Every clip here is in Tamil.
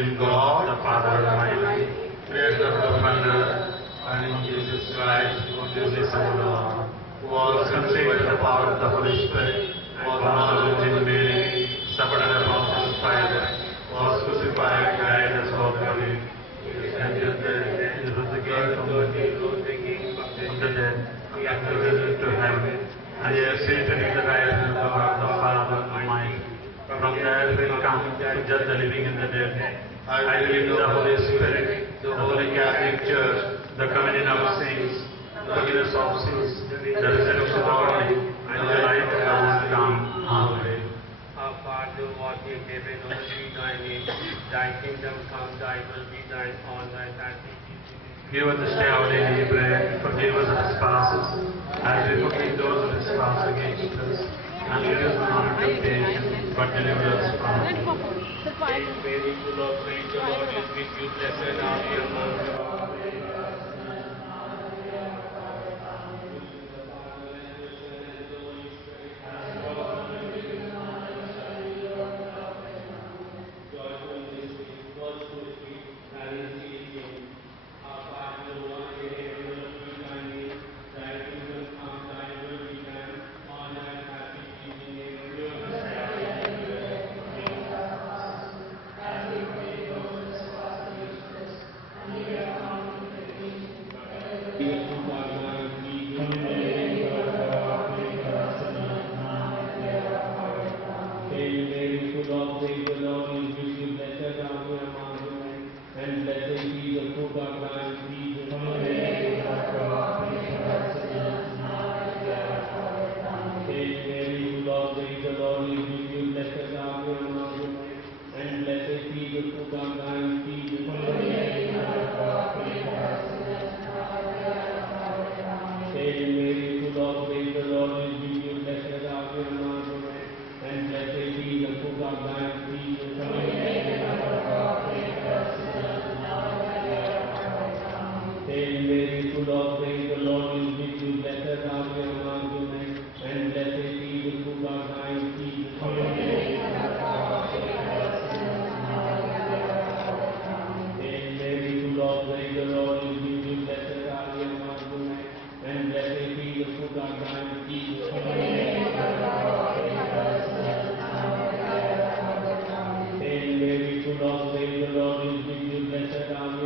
in God, the Father Almighty, creator of heaven and earth, and in Jesus Christ, only Son of God, who was conceived by the power of the Holy Spirit, was born of the Virgin Mary, suffered under Pontius Pilate, was crucified, died, and was buried. And he rose again from the dead, he ascended to heaven, and he is seated in the right hand of God, the Father Almighty. From there he will come to judge the living and the dead. I believe in the Holy Spirit, the Holy Catholic Church, the communion of saints, the forgiveness of sins, the resurrection of the body, and the life of the world to come. Amen. Our Father, who art in heaven, hallowed be thy name. Thy kingdom come, thy will be done on earth as it is in heaven. Give us this day our daily bread. Forgive us our trespasses, as we forgive those who trespass against us. And lead us not into temptation, but deliver us from evil. Hail Mary, full of grace, the Lord is with you. Blessed are you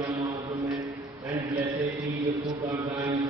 among women. And blessed be the fruit of thy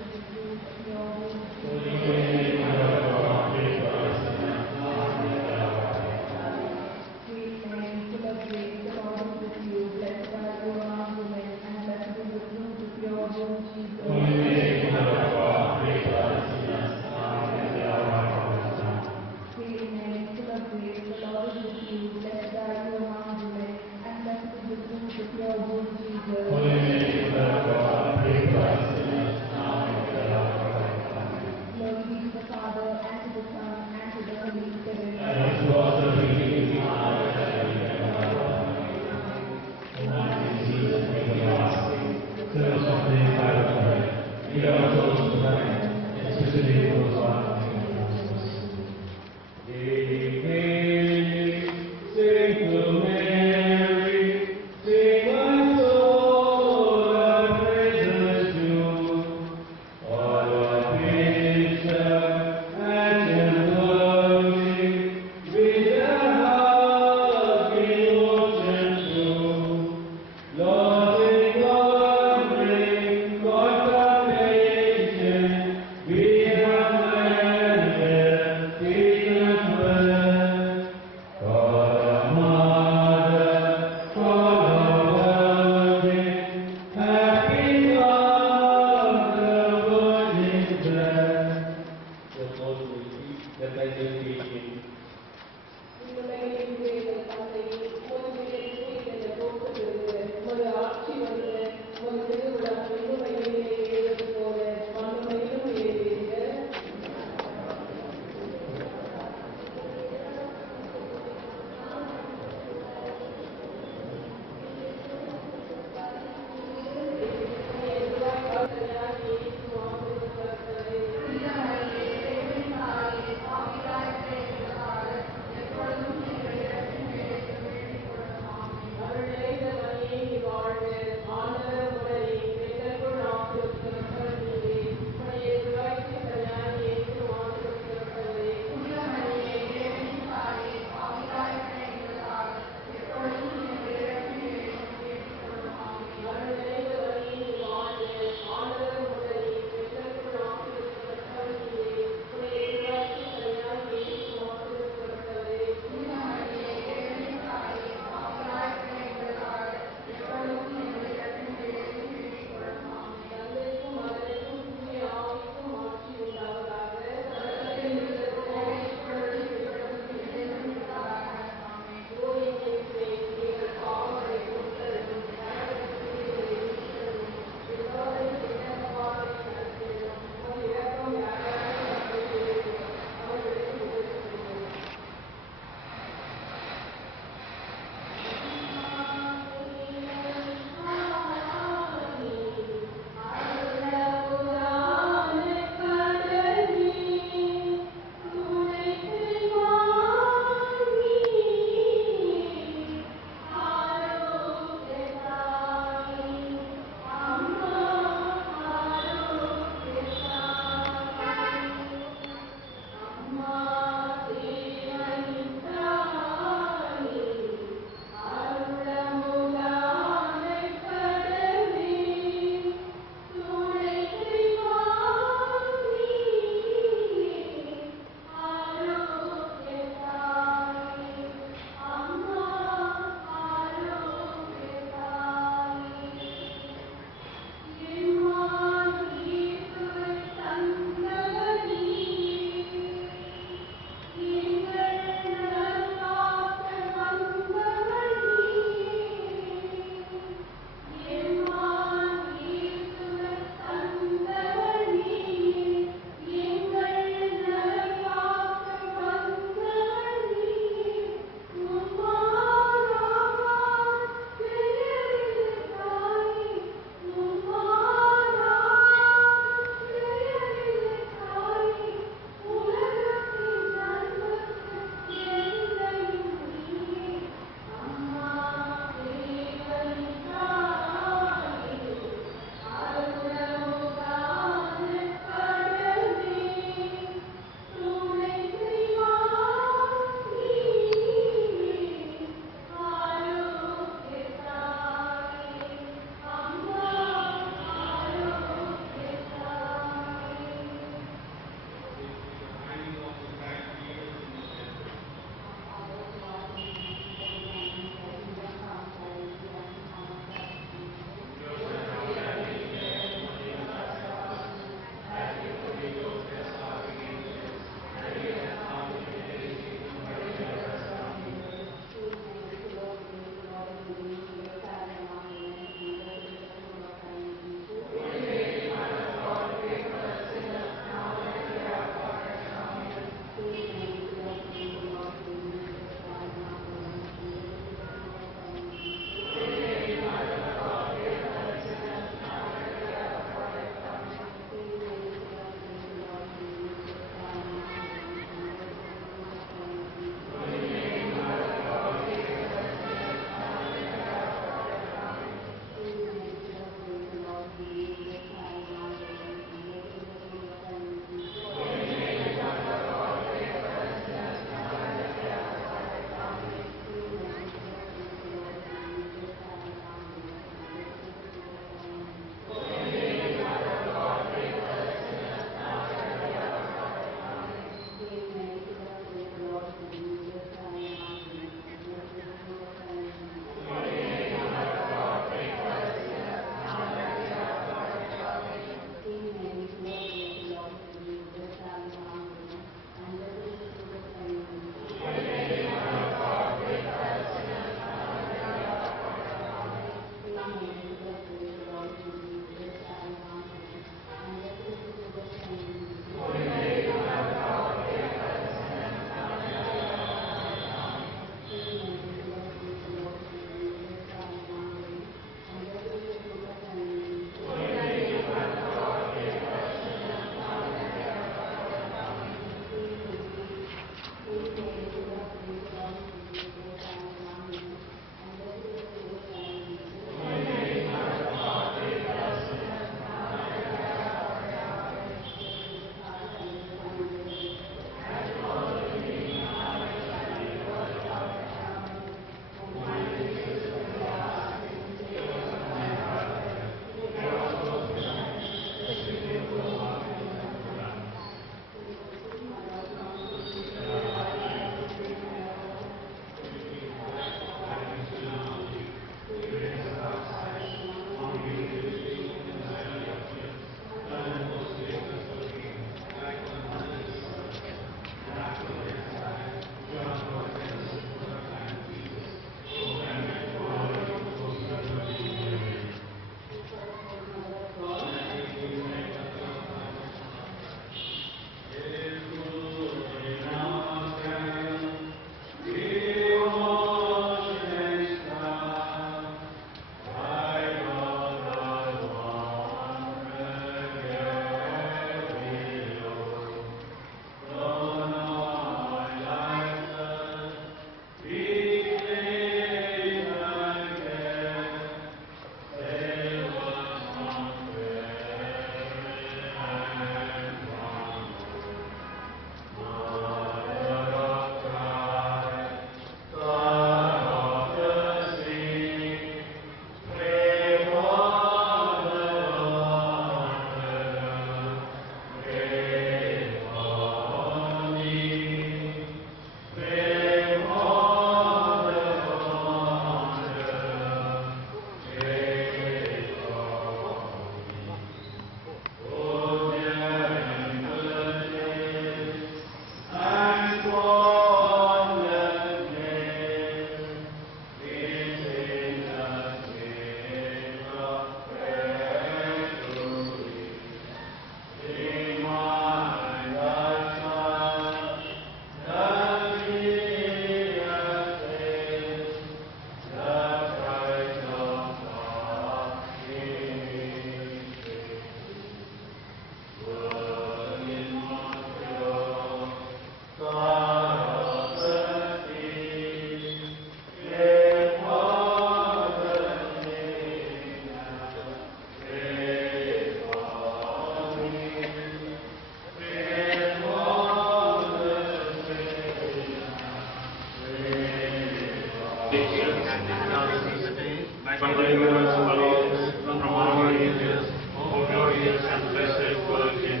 from all ages, O glorious and blessed Virgin.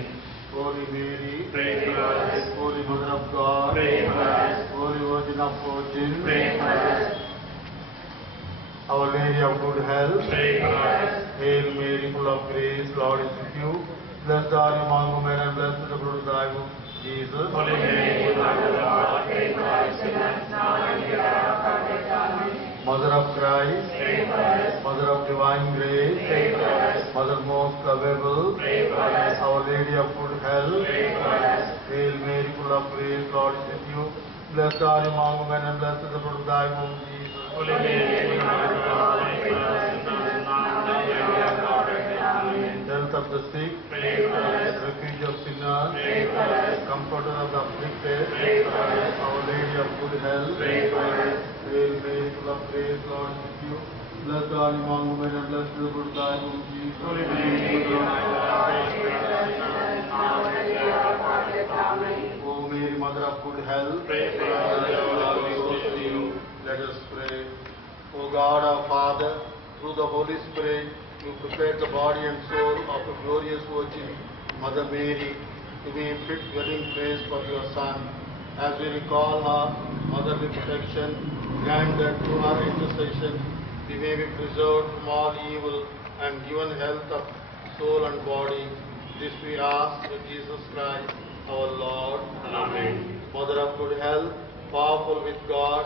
Holy Mary, Pray for us. Holy Mother of God, Pray for us. Holy Virgin of Virgins, Pray for us. Our Lady of Good Health, Pray for us. Hail Mary, full of grace, Lord is with you. Blessed are you among women, and blessed is the fruit of thy womb, Jesus. Holy Mary, Mother of God, pray for us sinners, now and at the hour of our death. Amen. Mother of Christ, Pray for us. Mother of divine grace, Pray for us. Mother most lovable, Pray for us. Our Lady of Good Health, Pray for us. Hail Mary, full of grace, Lord is with you. Blessed are you among women, and blessed is the fruit of thy womb, Jesus. Holy Mary, Mother of God, pray for us sinners, now and at the hour of our death. Amen. Health of the sick, Pray for us. refuge of sinners, Pray for us. Comforter of the afflicted, Pray for us. Our Lady of Good Health, Pray for us. Hail Mary, full of grace, Lord is with you. Blessed are you among women, and blessed is the fruit of thy womb, Jesus. Holy Mary, Mother of God, pray for us sinners, now and at the hour of our death. Amen. O Mary, Mother of Good Health, Pray for us, our Lord is with you. let us pray. O God, our Father, through the Holy Spirit, you prepared the body and soul of a glorious Virgin, Mother Mary, to be a fit dwelling place for your Son. As we recall her motherly protection, grant that through her intercession we may be preserved from all evil and given health of soul and body. This we ask through Jesus Christ, our Lord. Amen. Mother of good health, powerful with God,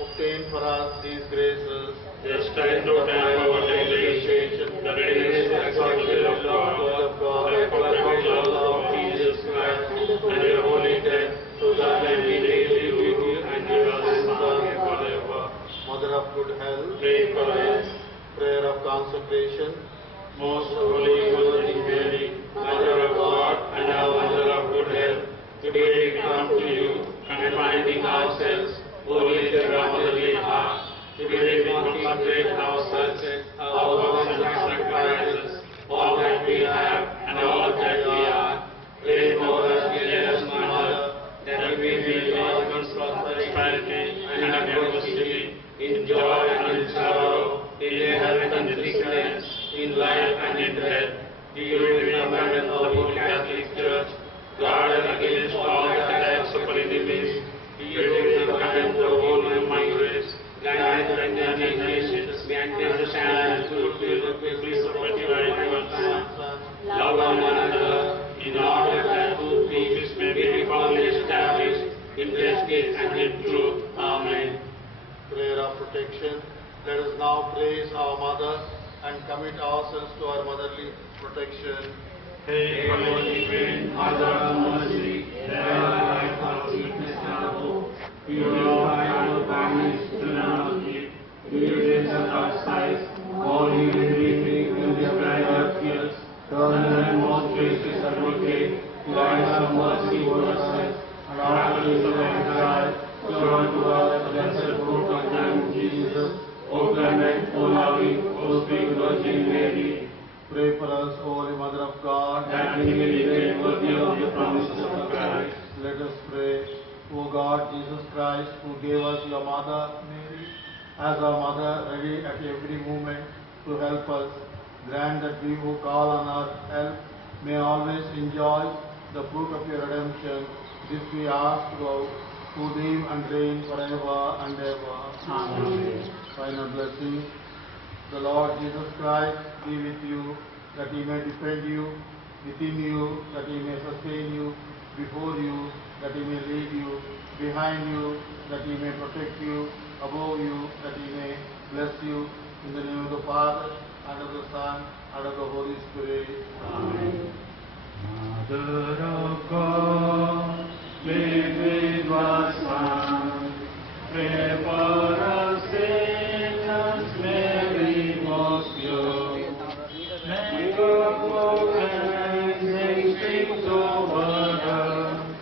obtain for us these graces. The strength to bear our degradation, the readiness to accept the will of God, the perfect love of Jesus Christ, and your holy death, so that we may daily with you and your Son forever. Mother of good health, Pray for us. prayer of consecration. Most Holy Virgin Mary, Mother of God and our Mother of good health, today we come to you, confining ourselves wholly to your motherly heart. Today we consecrate ourselves, our works and sacrifices, all that we have and all that we are. Pray for us, dearest Mother, that we may live in prosperity and adversity, in joy and in sorrow, in health and sickness, in life and in death. Do you remember the Holy Catholic Church, guarded against all attacks of enemies? Do you recommend the whole human race, guide the nations, maintain the stand and fulfill the purpose of your divine Son? Love one another, in order that true peace may be firmly established in justice and in truth. Amen. Prayer of protection. Let us now praise our Mother and commit ourselves to our motherly protection. Hail, Holy Queen, Mother of Mercy, bear life our weakness and hope. Purify our families to none keep. Purify our sights, all human weeping in the cry of tears. Turn and most gracious advocate, guide our mercy towards us. Miraculous of exile, show unto us the blessed fruit of thy Jesus. O clement, O loving, O sweet Virgin Mary, Pray for us, O Holy Mother of God, that we may be made worthy of the promises of Christ. Let us pray. O God, Jesus Christ, who gave us your Mother Mary as our Mother, ready at every moment to help us, grant that we who call on our help may always enjoy the fruit of your redemption. This we ask through who live and reign forever and ever. Amen. Final blessing. The Lord Jesus Christ be with you, that he may defend you, within you, that he may sustain you, before you, that he may lead you, behind you, that he may protect you, above you, that he may bless you. In the name of the Father, and of the Son, and of the Holy Spirit. Amen. Mother of God, live with us now. Pray for us sinners, Mary most pure. Make your cleansing streams over her,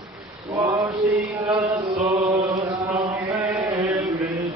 washing the souls from every.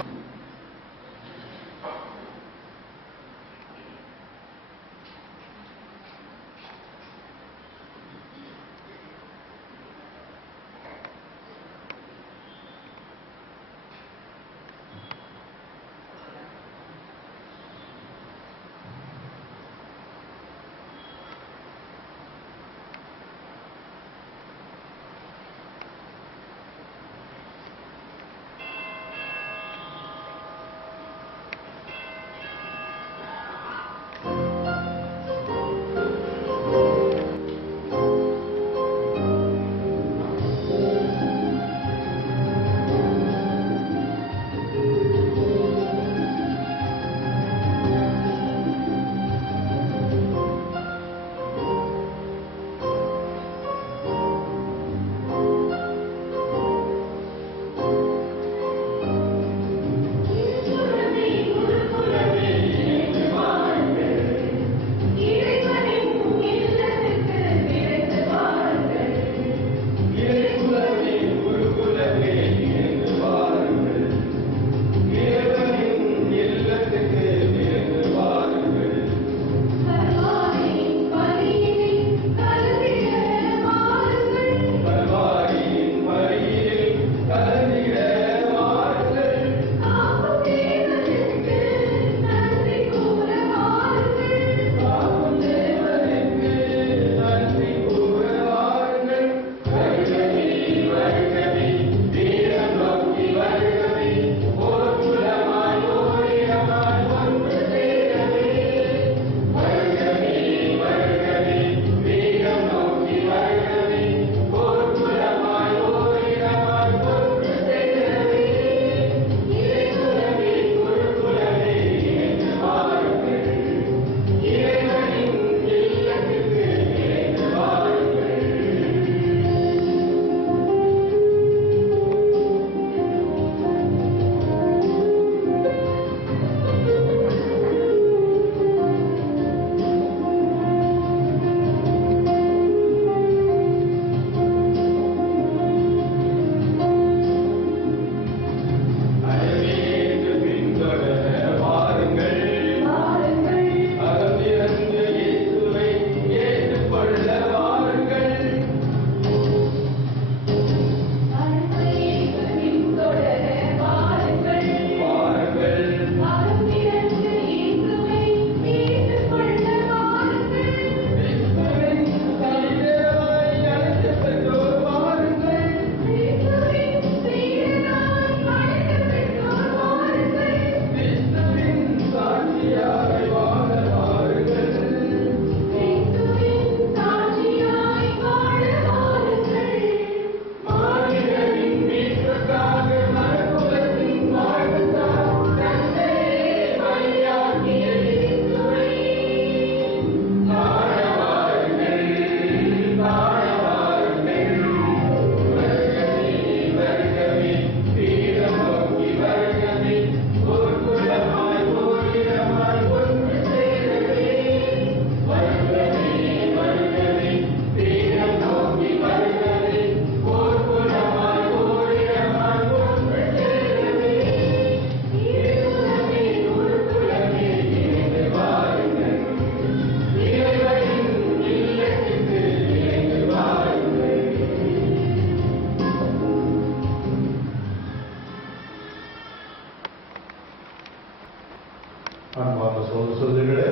அன்பார்ந்த சகோதரர்களே,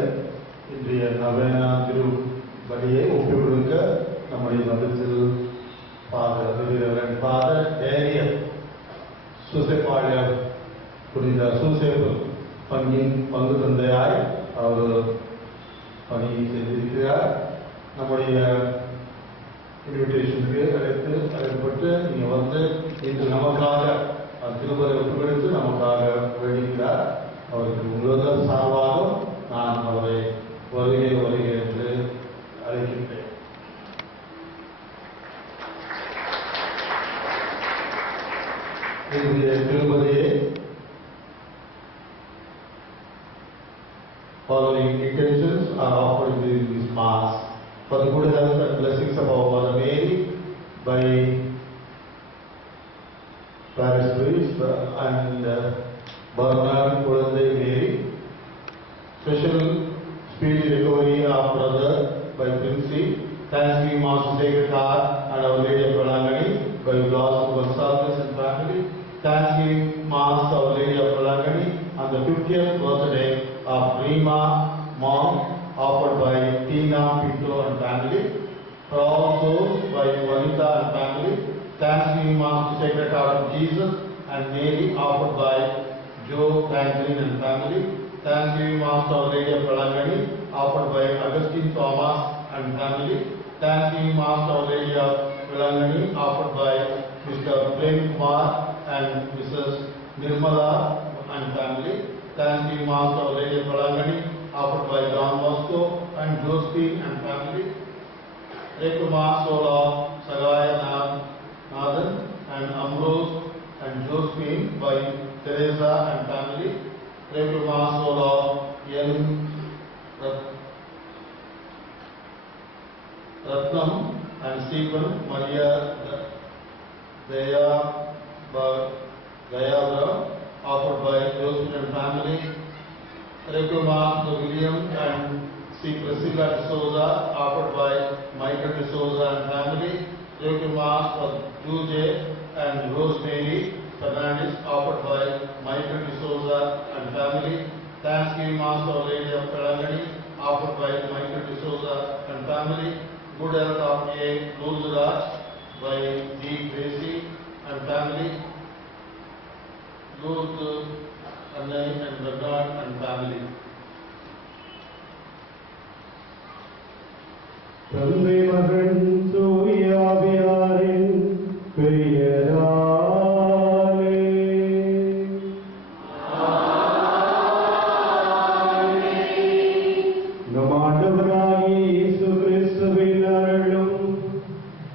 இன்றைய நவீன திரு பலியை ஒப்புக் கொடுக்க நம்முடைய மதத்தில் ஃபாதர் டேனியல் சூசைப்பாளையம் புனித சூசேப்பு பங்கு தந்தையாய் அவர் பணி செய்திருக்கிறார். நம்முடைய இன்விடேஷனுக்கு அழைக்கப்பட்டு நீங்கள் வந்து இன்று நமக்காக திருப்பதி ஒப்புக்கொடுத்து நமக்காக வேண்டுகிறார். அவருக்கு உங்களது சார்பாகவும் நான் அவரை வருகை என்று அழைக்கின்றேன். இன்றைய திருப்பதியை following intentions are offered during this Mass for the good health and blessings of our Mother Mary by Paris Priest and Bernard Kulandai Mary. Special speedy recovery of brother by Princey. Thanksgiving Mass to Sacred Heart and Our Lady of Palangani by Blossom Gonsalves and family. Thanksgiving Mass to Our Lady of Palangani on the 50th birthday of Rima Mom, offered by Tina Pinto and family. For all souls by Vanita and family. Thanksgiving Mass to Sacred Heart of Jesus and Mary, offered by Joe Franklin and family. Thanksgiving Mass to Our Lady of Palangani, offered by Augustine Thomas and family. Thanksgiving Mass to Our Lady of Palangani, offered by Mr. Prem Kumar and Mrs. Nirmala and family. Thanksgiving Mass to Our Lady of Palangani, offered by John Bosco and Josephine and family. Rekuma Sola, Sagaya Nathan and Ambrose and Josephine by Teresa and family. Rekuma Sola, N. Ratnam and Stephen Maria Gayavra, offered by Josephine and family. Rekuma to William and C. Priscilla D'Souza, offered by Michael D'Souza and family. Rekuma for Juje and Rosemary Fernandez, offered by Michael D'Souza and family. Thanksgiving Mass to Our Lady of Palangani, offered by Michael D'Souza and family. Good health of A. Luzraj by D. Gracie and family. Luz Annai and Bernard and family. தந்தை மகன் தூய ஆவியாரின் பெயராலே நம் ஆண்டவராகிய இயேசு கிறிஸ்துவின் அருளும்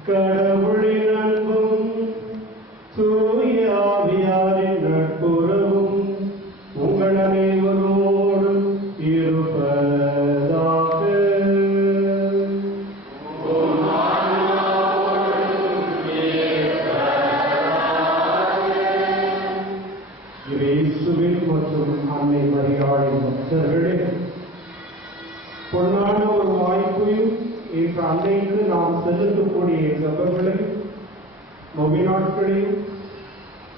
கடவுளின் அன்பும் தூய ஆவியாரின் நட்புறவும் உங்கள் அனைவரோடும் இருப்பதாக. இயேசுவின் மற்றும் அன்னை மரியாளின் பக்தர்களே, பொன்னான ஒரு வாய்ப்பையும் இன்று அன்னைக்கு நாம் செலுத்தக்கூடிய ஜெபங்களையும் நோம்பு நாட்களையும்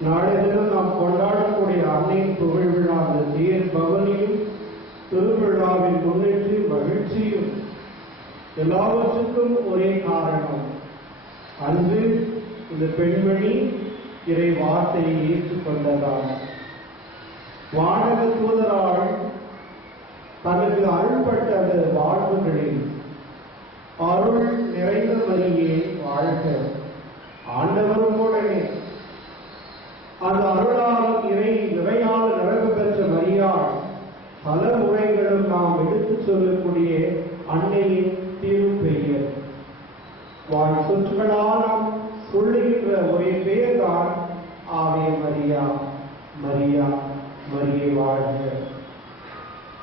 நாளை தினம் நாம் கொண்டாடக்கூடிய அன்னையின் புகழ் விழா தேர் பவனியும் திருவிழாவின் முன்னிட்டு மகிழ்ச்சியும் எல்லாவற்றுக்கும் ஒரே காரணம், அன்று இந்த பெண்மணி இறை வார்த்தையை ஏற்றுக்கொண்டதால் வானக தூதரால் தனது அருள்பட்ட வாழ்வுகளில் அருள் நிறைந்த மரியே வாழ்க, ஆண்டவரும் உடனே அந்த அருளால் நிறையால் நிறைவு பெற்ற மரியாள் பல முறைகளும் நாம் எடுத்துச் சொல்லக்கூடிய அன்னையின் திருப்பெயர். வாழ் சொற்களால் நாம் சொல்லுகின்ற ஒரே பெயர் தான் ஆவே மரியா, மரியா மரியே வாழ்க.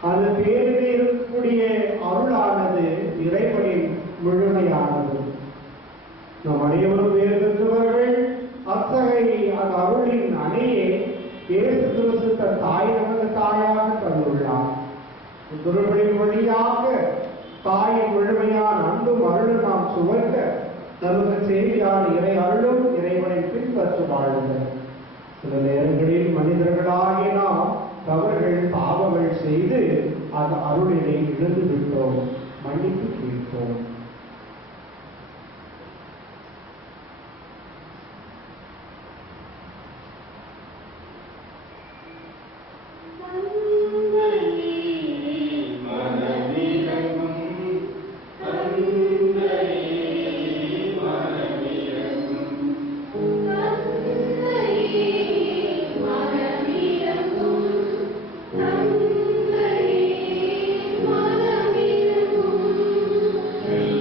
அந்த பேரிலே இருக்கக்கூடிய அருளானது இறைவனின் முழுமையானது. நம் அனைவரும் பேர் பெற்றவர்கள். அத்தகைய அந்த அருளின் அணையை இயேசு கிறிஸ்து தன் தாய் நமது தாயாக தந்துள்ளார். திருமணின் வழியாக தாயின் முழுமையான அன்பும் அருளும் நாம் சுமக்க நமக்கு செய்தியான இறை அருளும் இறைவனை பின்பற்ற வாழ்ந்தது. சில நேரங்களில் மனிதர்களாகிய நாம் தவறுகள் பாவங்கள் செய்து அது அருளினை இழந்து விட்டோம். மன்னிப்பு கேட்போம். Amen.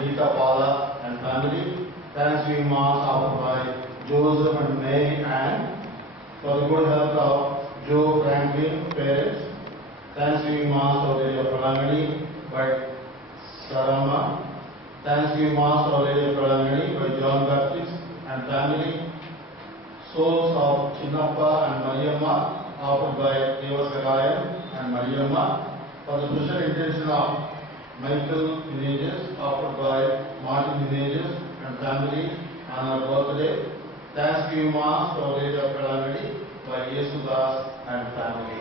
Rita Paula and family. Thanksgiving Mass offered by Joseph and Mary Ann. For the good health of Joe Franklin, parents. Thanksgiving Mass for Lady of Palangani by Sarama. Thanksgiving Mass for Lady of Palangani by John Baptist and family. Souls of Chinnappa and Mariamma offered by Devasakayam and Mariamma. For the special intention of Michael Images offered by Martin Images and family on our birthday. Thanksgiving Mass for Lady of Palangani by Yesudas and family.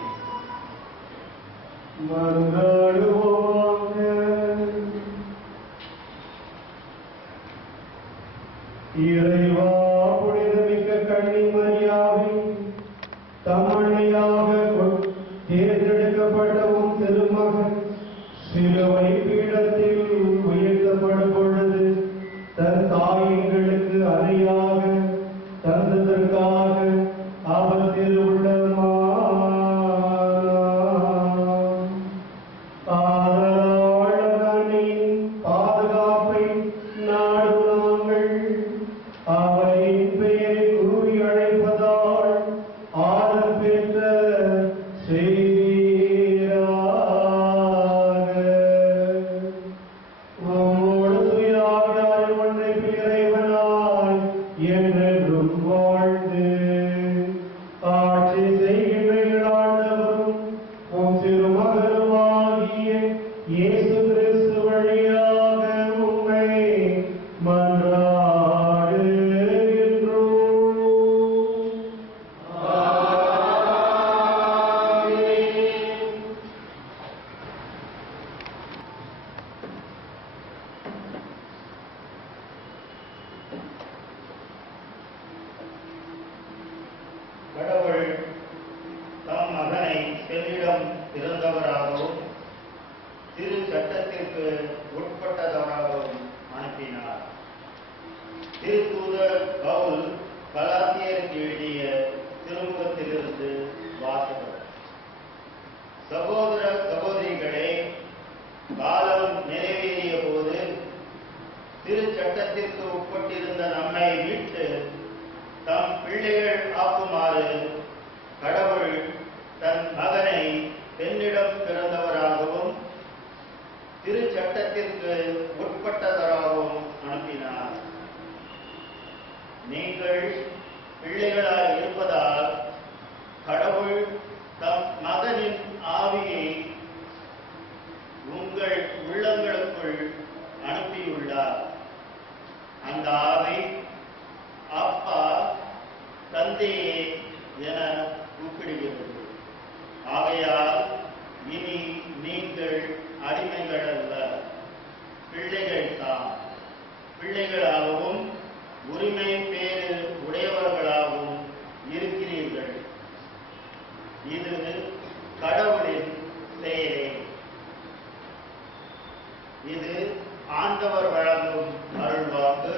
இறைவா புனிதமிக்க கன்னிமரியாவின் தமணியாக தேர்ந்தெடுக்கப்பட்டவும் திருமகன் சிலுவை பீடத்தில் உயர்த்தப்படும் பொழுது தன் தாயங்களுக்கு அறையாக தந்ததற்காக அவர் திருவுள்ளமா பாதுகாப்பை நாடு நாங்கள் அவரின் பெயரை கூறி அழைப்பதால் ஆதரவு பெற்ற செய்வீராக. உம்மோடு துயாவியார் ஒன்றைப்பில் இறைவனாய் என்றென்றும் வாழ்ந்து ஆட்சி செய்கின்ற ஆண்டவரும் உம் திருமகனுமாகிய இயேசு கிறிஸ்து வழியாக உம்மை கடவுள் தம் மகனை பெண்ணிடம் பிறந்தவராகவும் திரு சட்டத்திற்கு உட்பட்டவராகவும் அனுப்பினார். திருத்தூதர் பவுல் கலாத்தியருக்கு எழுதிய திருமுகத்திலிருந்து வாசகம். சகோதர சகோதரிகளே, காலம் நிறைவேறிய போது திரு சட்டத்திற்கு உட்பட்டிருந்த நம்மை மீட்டு தம் பிள்ளைகள் ஆக்குமாறு கடவுள் தன் மகனை பெண்ணிடம் பிறந்தவராகவும் திரு சட்டத்திற்கு உட்பட்டவராகவும் அனுப்பினார். நீங்கள் பிள்ளைகளாய் இருப்பதால் கடவுள் தம் மகனின் ஆவியை உங்கள் உள்ளங்களுக்குள் அனுப்பியுள்ளார். அந்த ஆவி அப்பா, தந்தையே என கூப்பிடுகிறது. ஆகையால் இனி நீங்கள் அடிமைகள் அல்ல, பிள்ளைகள் தான். பிள்ளைகளாகவும் உரிமை பேறு உடையவர்களாகவும் இருக்கிறீர்கள். இது கடவுளின் செயலே. இது ஆண்டவர் வழங்கும் அருள்வாக்கு.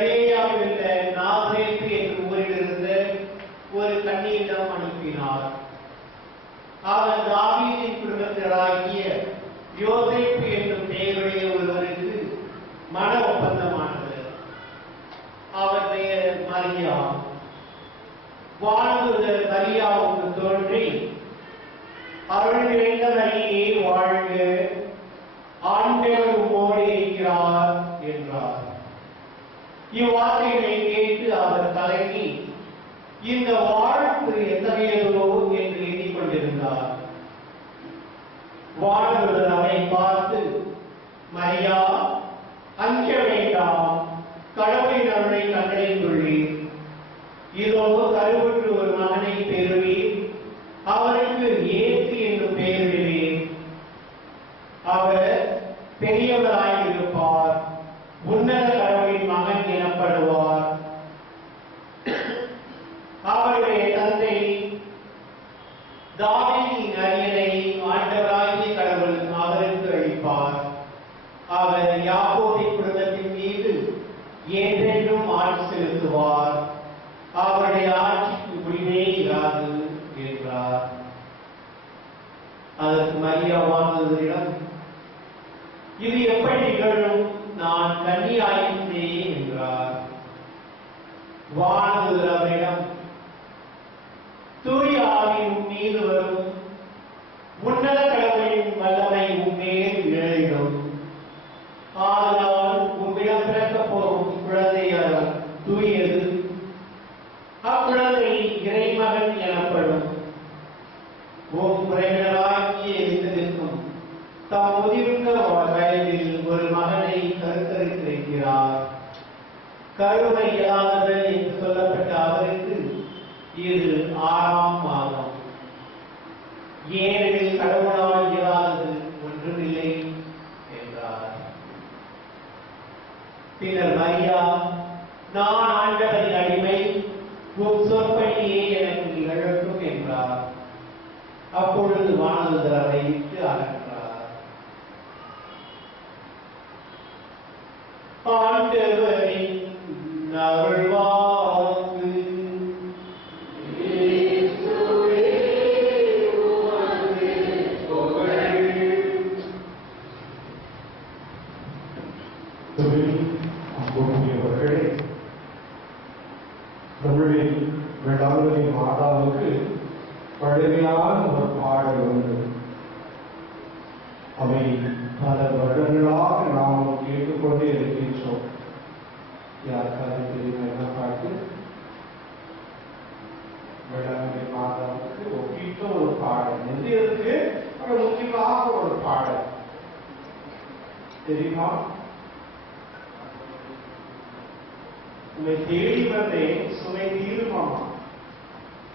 கலிலேயாவில் உள்ள நாசரேத்து என்ற ஊரிலிருந்து ஒரு கன்னியிடம் அனுப்பினார். அவர் தாவீதின் குடும்பத்தினராகிய யோசேப்பு என்னும் பெயருடைய ஒருவருக்கு மன ஒப்பந்தமானது. அவர் பெயர் மரியா. வானதூதர் மரியாவுக்கு தோன்றி, அருள் நிறைந்த மரியே வாழ்க, ஆண்டவர் உம்மோடு இருக்கிறார் என்றார். இவ்வார்த்தைகளை கேட்டு அவர் கலங்கி இந்த வாழ்த்து எத்தகையதோ என்று எண்ணிக்கொண்டிருந்தார். வானதூதர் அவரை பார்த்து, மரியா, அஞ்ச வேண்டாம், கடவுளின் அருளை கண்டடைந்துள்ளீர். இதோ கருவுற்று ஒரு மகனை பெறுவீர், அவருக்கு இயேசு என்னும் பெயரிடுவீர். அவர் பெரியவராயிருப்பார், உன்னத கடவுளின் மகன் எனப்படுவார். அவருடைய தந்தை தாவீதின் அரியணை ஆண்டவராகிய கடவுள் அவருக்கு அளிப்பார். அவர் யாக்கோபின் குடும்பத்தின் மீது என்றென்றும் ஆட்சி செலுத்துவார். அவருடைய ஆட்சிக்கு முடிவே இராது என்றார். அதற்கு மரியா வானதூதரிடம், இது எப்படி நிகழும்? நான் கன்னியாயிருந்தேன் என்றார். வானதூதர் அவரிடம், தூய ஆவி உன் மீது வரும், உன்னத கடவுளின் வல்லமை உன்மேல் நிழலிடும். ஆனால் உம்மிடம் பிறக்கப் போகும் குழந்தை தூயது, அக்குழந்தை இறைமகன் எனப்படும். உம் உறவினராகிய எலிசபெத்தும் தாம் முதிர்ந்த வயதில் ஒரு மகனை கருத்தரித்திருக்கிறார். கருவை இயலாதவர் என்று சொல்லப்பட்ட அவருக்கு இது 6ஆம் மாதம். ஏனெனில் கடவுளால் இயலாதது ஒன்றுமில்லை என்றார். பின்னர் மரியா, நான் ஆண்டவரின் அடிமை, உம் சொற்படியே எனக்கு நிகழட்டும் என்றார். அப்பொழுது வானதூதர் அவரை விட்டு அகன்றார். ஆண்டவரின் அருள்வாக்கு. தமிழில் வேளாங்கண்ணி மாதாவுக்கு பழமையான ஒரு பாடல் உண்டு. அவை பல வருடங்களாக நாம் கேட்டுக்கொண்டே இருக்கின்றோம். யாருக்காவது தெரியுமா என்ன பாட்டு? வேளாங்கண்ணி மாதாவுக்கு ஒப்பிட்ட ஒரு பாடல். எது இருக்கு? முக்கியமாக ஒரு பாடல் தெரியுமா? உங்களை தேடி வந்தேன், சுமை தீருமாமா.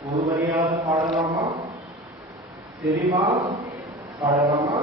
ஒரு வரியாவது பாடலாமா? தெரியுமா? பாடலாமா?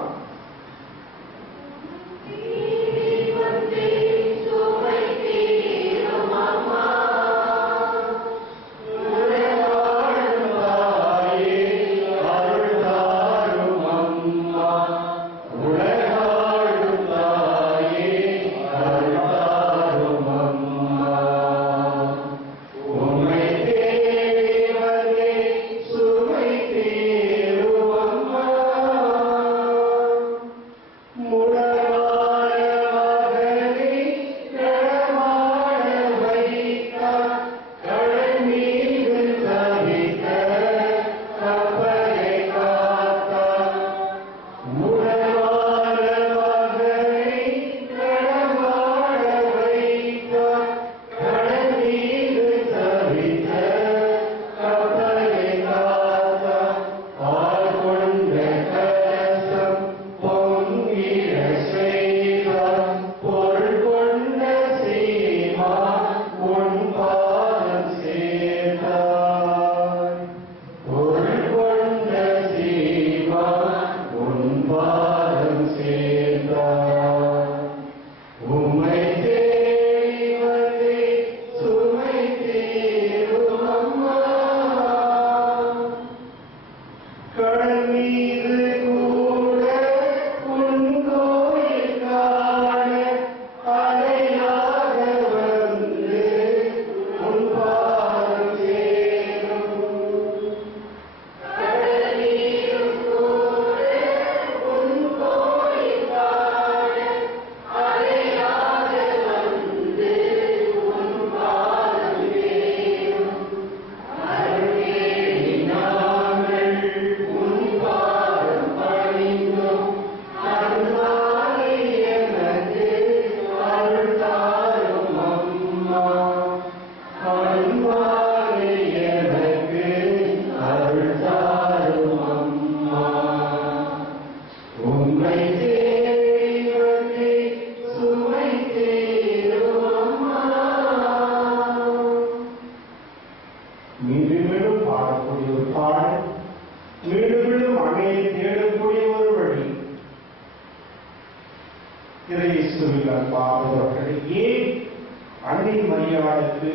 அன்னை மரியாளுக்கு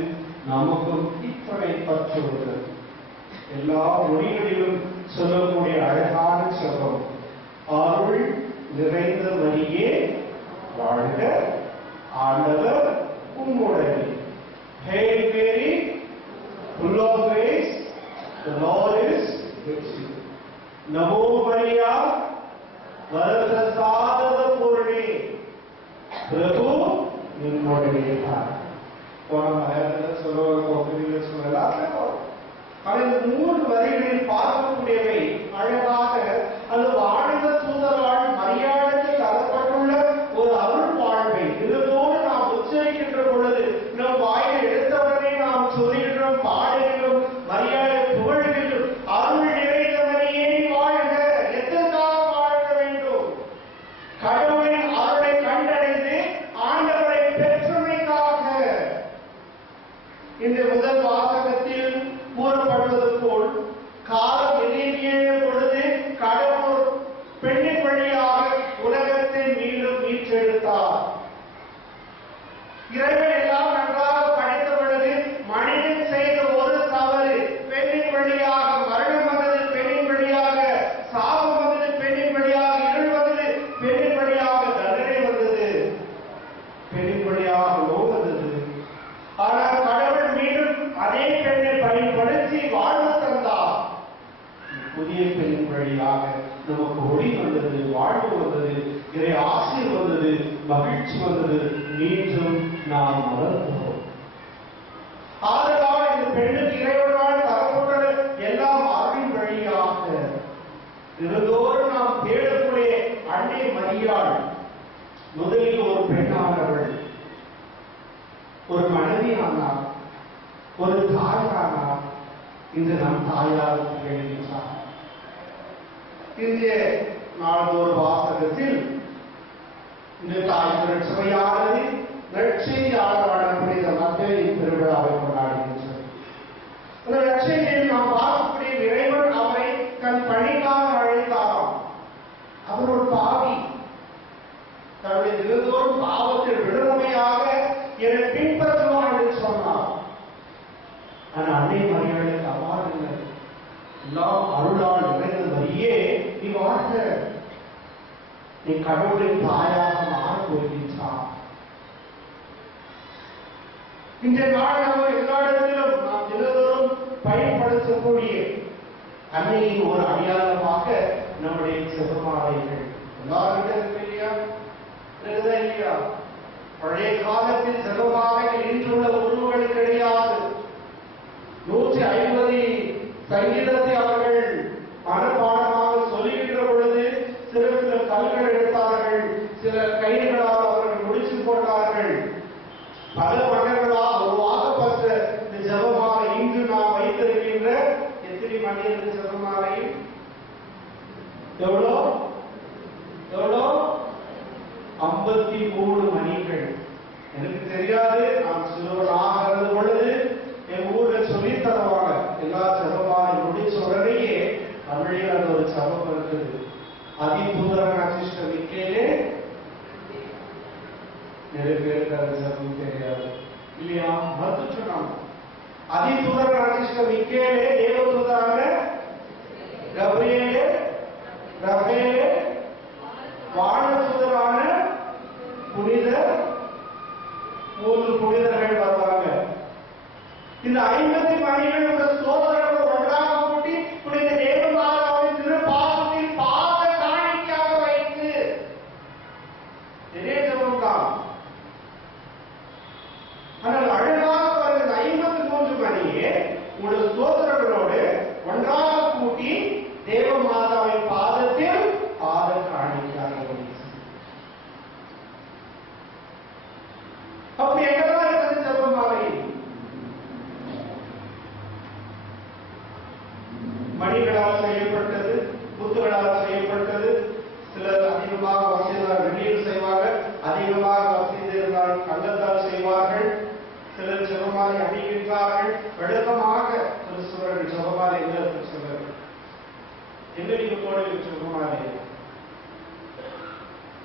நமக்கும் இத்தனை பற்று உள்ளது. எல்லா மொழிகளிலும் சொல்லக்கூடிய அழகான சொல்லம், அருள் நிறைந்த மரியே வாழ்க, ஆண்டவர் உம்முடனே. Hail Mary, full of grace, the Lord is with you. நமோ மரியா வரப்பிரசாத பூரணே, பிரபு நின்னுடனே இருக்கிறார். போன மலையாளத்தில் சொல்லுவாங்க, சொல்லலாம். ஆனால் இந்த 3 வரிகளில் பார்க்கக்கூடியவை அழகாக அல்லது ஆழ்ந்த தூதரால் மரியாதைக்கு தரப்பட்டுள்ள ஒரு அருள் வாழ்வை இதனோடு நாம் உச்சரிக்கின்ற பொழுது நம் வாயில் எடுத்தவரை நாம் சொல்லுகின்றோம், பாடுகின்றோம், மரியாதை புகழ்கின்றோம். அருள் நிறைந்த மரியே வாழ்க. எதற்காக வாழ்க வேண்டும்? கடவுளின் அருளை கண்டடைந்து ஆண்டவரை பெற்றமைக்காக. இந்த முதல் வாசகத்தில் கூறப்படுவது போல் காலம் நெருங்கிய பொழுது கடவுள் பெண்ணின் வழியாக உலகத்தை மீண்டும் மீட்டெடுத்தார். இறைவன் எல்லாம் நன்றாக படைத்த பொழுது மனிதன் செய்த ஒரு தவறு, பெண்ணின் வழியாக மரணம் வந்தது, பெண்ணின் வழியாக சாபம் வந்தது, பெண்ணின் வழியாக இருள் வந்தது, பெண்ணின் வழியாக தண்டனை வந்தது, பெண்ணின் வழியாக நோய் வந்தது. ஆனால் கடவுள் மீண்டும் அதே பெண்ணை பயன்படுத்தி வாழ்வு தந்தார். புதிய பெண்ணின் வழியாக நமக்கு ஒளி வந்தது, வாழ்வு வந்தது, இறை ஆசை வந்தது, மகிழ்ச்சி வந்தது. மீண்டும் நாம் வளர்க்கிறோம். ஆதலால் இந்த பெண்ணுக்கு இறைவனால் தரப்பட்டது எல்லாம் அருளின் வழியாக. தினந்தோறும் நாம் தேடக்கூடிய அன்னை மரியாள் முதலில் ஒரு பெண்ணானவள், ஒரு மனைவியானார், ஒரு தாயானார், இன்று நம் தாயாக எழுதினார். இந்த நாளொரு வாசகத்தில் இந்த தாய் திருச்சபையானது நற்செய்தியாளரான புனித மத்தேயின் திருவிழாவை கொண்டாடுகின்றது. அந்த நற்செய்தியில் நாம் பார்க்கக்கூடிய இறைவன் அவரை தன் பணிக்காக அழைத்தாராம். அவர் ஒரு பாவி, தன்னுடைய தினந்தோறும் பாவத்தில் விடுதலையாக என்னை பின்பற்றுவார் என்று சொன்னார். ஆனால் அன்னை மரியாளுக்கு அவ்வாறு இல்லை. எல்லாம் அருளால் நிறைந்த மரியே நீ வாழ்க, நீ கடவுளின் தாயாக மாறப் போகின்றார். இந்த நாள் நம்ம எல்லா இடத்திலும் நாம் தினந்தோறும் பயன்படுத்தக்கூடிய அன்னையின் ஒரு அடையாளமாக நம்முடைய செபமாலைகள் எல்லாருக்கும் இருக்கு இல்லையா? இல்லையா? பழைய காலத்தில் செபமாலைகள் இன்றுள்ள உருவங்கள் கிடையாது. 150 சங்கீதத்தை அவர்கள் மனப்பாடமாக சொல்லுகின்ற பொழுது சில கல்கள் எடுத்தார்கள், சில கயிறுகளால் அவர்கள் முடிச்சு போட்டார்கள். பல மன்னர்களால் உருவாக்கப்பட்ட இந்த ஜெபமாலை இன்று நாம் வைத்திருக்கின்ற எத்தனை மணியர்கள் ஜெபமாலை? எவ்வளோ? 53 மணிகள். எனக்கு தெரியாது, நான் சிறுவனாக இருந்த பொழுது என் ஊர்ல சொல்லி தருவாங்க. எல்லா ஜெபமாலை முடிச்ச உடனேயே தமிழில் அது ஒரு ஜெபம் இருக்குது. அதிபூதரன் அசிஷ்ட மிக்கேலே, நிறைய பேருக்கு அது ஜெபம் தெரியாது இல்லையா? மறுத்து சொன்னாங்க. அதிபூதரன் அசிஷ்ட மிக்கேலே, தேவதூதரான கப்ரியேலே, ரஃபேலே, வானதூதரான புனித 3 புனிதர்கள் வருவாங்க. இந்த 50 மணிகள் சோதரர்கள் ஒன்றாக கூட்டி புனித தேவமாதாவின் திருப்பாதத்தில் பாத காணிக்கையாக வைத்து தான். ஆனால் அழகாக இந்த 53 மணியே உங்களுடைய சோதரர்களோடு ஒன்றாக கூட்டி தேவமாதாவின் பாதத்தில் பாத காணிக்கையாக வைத்து. அப்படி எங்கதான் இருந்தது ஜெபமாலை? மணிகளால் செய்யப்பட்டது, முத்துகளால் செய்யப்பட்டது. சிலர் அதிகமாக வசதியால் வெளியில் செய்வாங்க, அதிகமாக வசதி இருந்தால் கண்டத்தால் செய்வார்கள். சிலர் ஜெபமாலை அணிகின்றார்கள். விளக்கமாக கிறிஸ்துவர்கள் ஜெபமாலை என்ன சொல்வார்கள்? என்ன நீங்க போடுவீங்க ஜெபமாலை?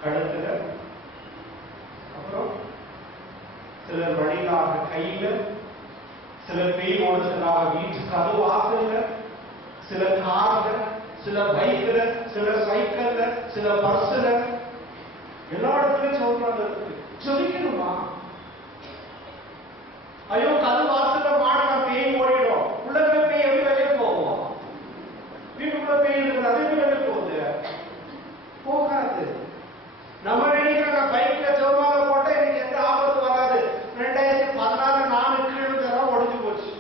கழுத்துல, அப்புறம் சிலர் வழிகால வழியாக கையில, சில பேர் ஓடுறதுக்காக வீட்டு கதவு வாசல்ல, சில கார்ல, சில பைக்ல, சில சைக்கிள்ல, சில பஸ்ல, எல்லா இடத்துலயும் சொல்றாங்க. சொல்லிக்கணுமா? ஐயோ கதவு வாசல்ல மாடினா பேய் ஓடிடும். உள்ள பேய் எப்படி வெளியே போவோம்? வீட்டுக்குள்ள பேய் இருக்குது, அதே வெளியே போகுது. போகாது. நம்ம நினைக்கிற பைக்ல ஜோமால போட்டா எனக்கு எந்த ஆபத்து வராது. 2014 4 கீழே உடஞ்சு போச்சு.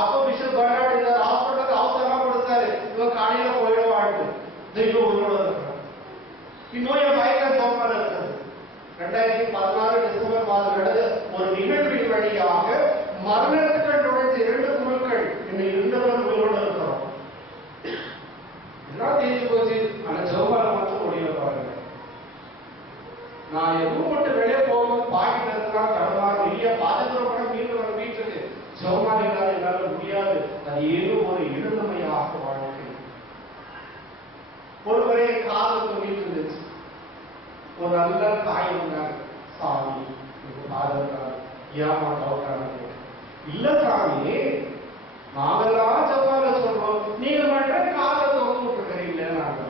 அப்போ பிஷப் பர்னார்ட் இந்த ஹாஸ்பிட்டலுக்கு அவசரமா கொடுத்தாரு. இவன் காலையில போயிடுவாங்க. தெய்வம் உயிரோட இருக்கிறான். இன்னும் என் பைக்ல ஜோமால இருக்கிறது. 2014 டிசம்பர் மாதம் நடந்த ஒரு நிகழ்வின் வழியாக மரணத்துக்கு நுழைந்த 2 குழுக்கள் இன்னும் இருந்தவர்கள் உயிரோட இருக்கிறோம். எல்லாம் தேய்ச்சி போச்சு. ஆனா ஜோமால மட்டும் ஒடிய பாருங்க. நான் எதுவும் மட்டும் வெளியே போகும் பாக்கெட் இருக்கலாம் தடவாரம் இல்லையா பாதுகாப்பு மீண்டு வர வீட்டுக்கு ஜோமாலினால என்னால முடியாது. அது ஏதோ ஒரு இழுமையாக வாழ்க்கை. ஒருவரே காதல் வீட்டு இருந்துச்சு. ஒரு நல்ல தாய் வந்தாங்க. சாமி பாதம் ஏமாட்டாங்க. இல்ல சாமி, நாங்கெல்லாம் ஜோமால சொல்றோம், நீங்க மட்டும் காலை தொங்க விட்டுருக்கிறீங்களே. நாங்க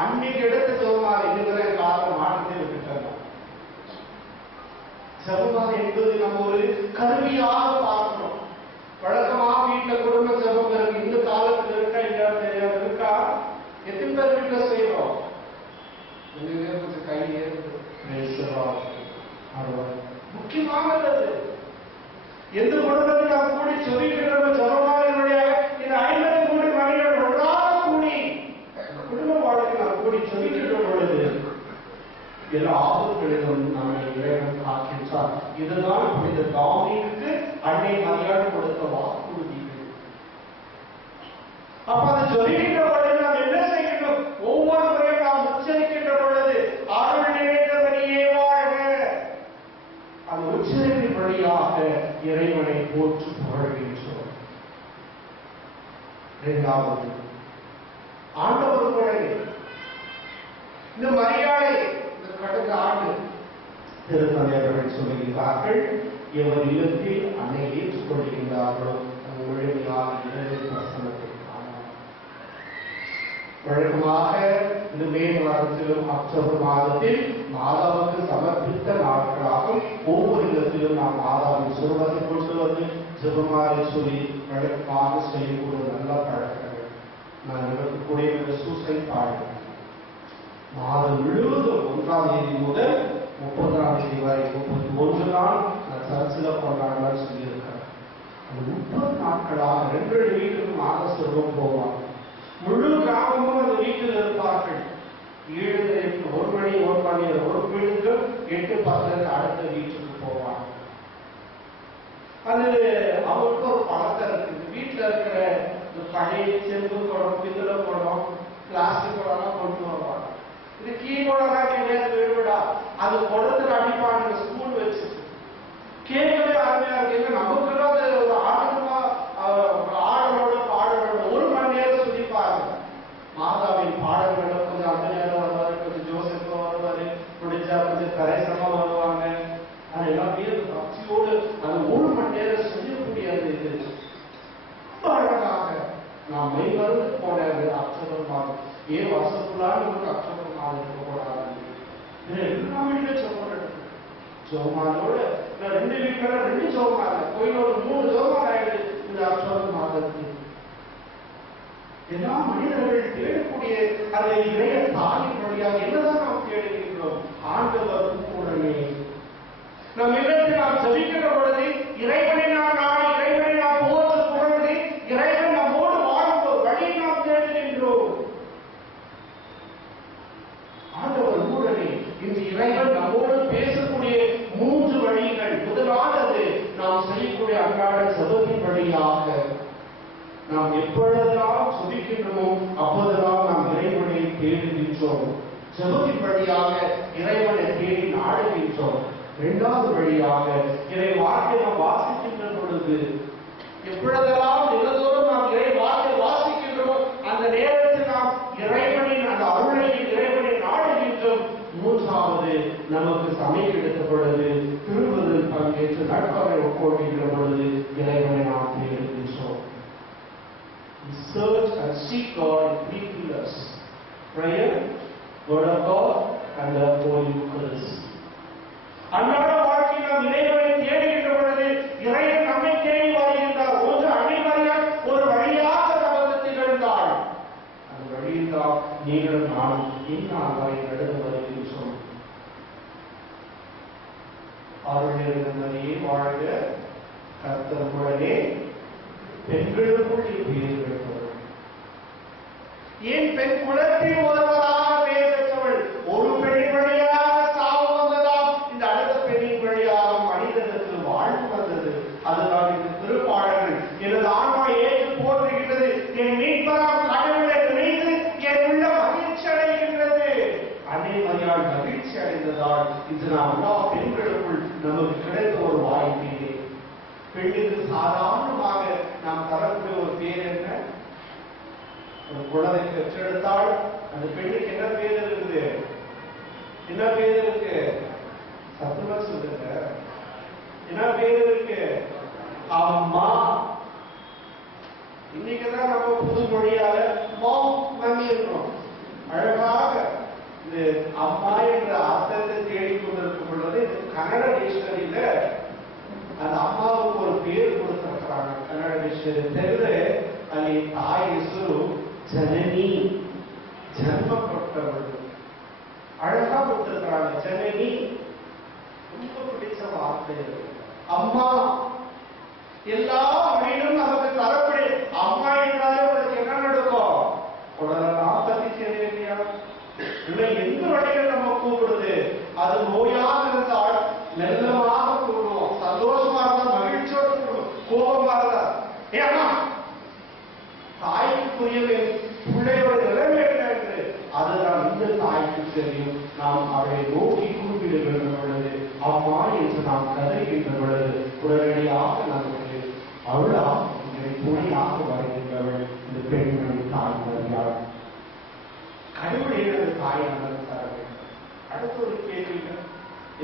அன்னைக்கு எடுத்த ஜெபமாலை இருக்கிற காலம் மாற்றத்தை விட்டுட்டாங்க. ஜெபமாலை என்பது நம்ம ஒரு கருவியாக பார்க்கிறோம். வழக்கமா வீட்டுல குடும்ப ஜெபம் இருக்கு. இந்த காலத்துல இருக்கா இல்லையான்னு தெரியாது. இருக்கா? எத்தனை பேர் வீட்டுல செய்யறோம்? கொஞ்சம் கை முக்கியமானது. எந்த குடும்பத்தில் நாம் கூடி சொல்லிக்கிற ஜெபமாலையினுடைய இந்த 50 கோடி மனிதர்கள் ஒன்றாக கூடி குடும்ப வாழ்க்கை நாம் கூடி சொல்லிக்கின்ற பொழுது எல்லா ஆபத்துகளிலும் நம்மை இறைவன் காக்கின்றார். இதுதான் புனித தாவீதுக்கு அன்னை மரியாள் கொடுத்த வாக்குறுதிகள். அப்ப அதை சொல்லிக்கின்ற பொழுது நாம் என்ன செய்யணும்? ஒவ்வொரு முறையும் நாம் உச்சரிக்கின்ற பொழுது அருள் நிறைந்தவனியே வாழ்க. அந்த உச்சரிப்பின் வழியாக இறைவனை போற்று புகழ்கின்றோம். இரண்டாவது, ஆண்டவர் குழந்தை இந்த மரியாதை இந்த கடந்த ஆண்டு திருத்தந்தையர்கள் சொல்லுகிறார்கள், எவர் இல்லத்தில் அன்னை ஏற்றுக்கொள்கின்றார்களோ முழுமையாக இறைவன் பிரசன்னத்தை காணலாம். வழக்கமாக இந்த மே மாதத்திலும் அக்டோபர் மாதத்தில் மாதாவுக்கு சமர்ப்பித்த நாட்களாகும். ஒவ்வொரு இடத்திலும் நாம் மாதாவின் சுரூபத்தை கொண்டு வந்து ஜெபமாலை சொல்லி வழக்கமாக செய்யக்கூடிய நல்ல பழக்கங்கள். நான் இருக்கக்கூடிய சூசை பாடு மாதம் முழுவதும் 1ஆம் தேதி முதல் 30ஆம் தேதி வரை 31 நாள் நான் சர்ச்சில் கொண்டாடலாம் சொல்லியிருக்கிறேன். அந்த 30 நாட்களாக 2 வீட்டுக்கு மாத சுரூபம் போவாங்க. முழு கிராமமும் அந்த வீட்டில் இருப்பார்கள். 7 1 மணி 1 மணி ஒரு வீட்டுக்கு 8-10 அடுத்த வீட்டுக்கு போவாங்க. அது அவருக்கு ஒரு பழக்கம் இருக்குது. வீட்டில் இருக்கிற பழைய செம்பு குடம், பித்தளை குடம், பிளாஸ்டிக் குடம்லாம் கொண்டு வருவாங்க. இது கீழோடலாம் கிடையாது, விடுவிடா அது குடத்துல அடிப்பாங்க ஸ்கூல் வச்சு. கேட்கவே அருமையா இருக்கு. நமக்குலாம் அது ஒரு ஆடலமா ஆடலோட பாடலோட 1 மணி நேரம் சொல்லிப்பாங்க. மாதாவின் பாடல்கள கொஞ்சம் அந்த நேரம் வருவாரு, கொஞ்சம் ஜோசப் வருவாரு, முடிஞ்சா கொஞ்சம் கரைசமா வருவாங்க. அது எல்லாமே பக்தியோடு அது 1 மணி நேரம் செய்யக்கூடியது. இது ரொம்ப அழகாக நாம் மெய்மருந்து போனது அக்டோபர் மாதம். ஏன் வருஷத்துலான நமக்கு அக்டோபர் மாதம் இருக்கக்கூடாது? எல்லா வீட்டுல ஜோமானோட 2 வீட்டுல 2 ஜோமான கோயிலோட 3 ஜோமான ஆயிடுது இந்த அக்டோபர் மாதத்துக்கு. எல்லா மனிதர்கள் தேடக்கூடிய அந்த இறைய தாயின் வழியாக என்னதான் நாம் தேடுகின்றோம்? ஆண்டவர் உடனே நம் இல்லத்தில் நாம் ஜெபிக்கிற பொழுது இறைவனை நாம் நாடி, இறைவனை நாம் போற்று புகழ்ந்து, இறைவன் நம்மோடு வாழும் வழியை நாம் தேடுகின்றோம். ஆண்டவர் உடனே இந்த இறைவன் நம்மோடு பேசக்கூடிய 3 வழிகள். முதலாவது நாம் செய்யக்கூடிய அன்றாட ஜெபத்தின் வழியாக. நாம் எப்பொழுதெல்லாம் ஜெபிக்கின்றோமோ அப்போதெல்லாம் நாம் இறைவனை தேடுகின்றோம். ஜெபத்தின் வழியாக இறைவனை தேடி நாடுகின்றோம். 2வது வழியாக இறை வார்த்தை நாம் வாசிக்கின்ற பொழுது எப்பொழுதெல்லாம் தினந்தோறும் நாம் இறை வார்த்தை வாசிக்கின்றோமோ அந்த நேரத்தில் நாம் இறைவனின் அந்த அருளை இறைவனை நாடுகின்றோம். 3வது நமக்கு சமயம் எடுத்த பொழுது நேற்று நட்பகை உட்கொள்கின்ற பொழுது இறைவனை நாம் தேடுகின்றோம். Search and seek God in three pillars: prayer, word of God, and the Holy Eucharist. அன்றாட வாழ்க்கையில் நாம் இறைவனை தேடுகின்ற பொழுது இறைவன் நம்மை தேடி வருகின்றார். ஒன்று அனைவரையும் ஒரு வழியாக நமக்கு திகழ்ந்தாள். அந்த வழியில் தான் நீங்கள் நான் இந்நாள் வரை நடந்து வருகின்றோம். அருளிருந்ததையே வாழ்க, கர்த்தர் உடனே பெண்களுக்குள் பேர் பெற்றவள். ஏன் பெண் குலத்தில் ஒருவராக பேர் பெற்றவள்? ஒரு பெண்ணின் வழியாக சாவு வந்ததாம், இந்த அடுத்த பெண்ணின் வழியாக மனிதனுக்கு வாழ்வு வந்தது. அதுதான் இந்த திருப்பாடல்கள். எனது ஆன்மா ஏற்று போற்றுகின்றது, என் மீட்பராம் கடவுளை நினைத்து என் உள்ள மகிழ்ச்சி அடைகின்றது. அன்னை மரியாள் மகிழ்ச்சி அடைந்ததால் இது நாம் எல்லா பெண்களுக்குள் நமக்கு கிடைத்த ஒரு வாய்ப்பே. பெண்ணுக்கு சாதாரணமாக நாம் தரக்கூடிய ஒரு பேர் என்ன? ஒரு குழந்தை பெற்றெடுத்தால் அந்த பெண்ணுக்கு என்ன பேர் இருக்குது? என்ன பேர் இருக்கு? சத்துமா சொல்லுங்க. என்ன பேர் இருக்கு? அம்மா. இன்னைக்குதான் நம்ம புது மொழியால மம்மி இருக்கோம். அழகாக இந்த அம்மா என்ற அர்த்தத்தை தேடிக்கொண்டிருக்கும் பொழுது கன்னட டிக்ஷனரியில அந்த அம்மாவுக்கு ஒரு பேர் கொடுத்திருக்கிறாங்க. ಕನ್ನಡ ಡಿಕ್ಷನರಿ ತೆಗೆದ್ರೆ ಅಲ್ಲಿ ತಾಯಿ ಹೆಸರು ಜನನಿ, ಜನ್ಮ ಕೊಟ್ಟವಳು. அழகா கொடுத்திருக்கிறாங்க ஜனனி. ரொம்ப பிடிச்ச வார்த்தை அம்மா. எல்லா வழியிலும் நமக்கு தரப்படி அம்மா என்றாலே உங்களுக்கு என்ன நடக்கும்? உடலெல்லாம் பத்தி செய்ய இல்லையா? இல்லை, எந்த வழியில் நம்ம கூப்பிடுது? அது நோயாக இருந்தால் மெல்லமாக கூடுவோம், சந்தோஷமா இருந்தால் மகிழ்ச்சியோடு கூடுவோம், கோபமா இருந்தா ஏன்னா தாய்க்குரியவை பிள்ளையோட நிலைமை என்ன என்று அதுதான் இந்த தாய்க்கு தெரியும். நாம் அவரை நோக்கி கூப்பிடுகின்ற பொழுது, அம்மா என்று நாம் கதறுகின்ற பொழுது உடனடியாக நமக்கு அருளா இதை துணையாக வருகின்றவள் இந்த பெண்களின் தாய் மரியாள். கடவுளே அந்த தாய் நமக்கு தர வேண்டும். அடுத்த ஒரு கேள்வி,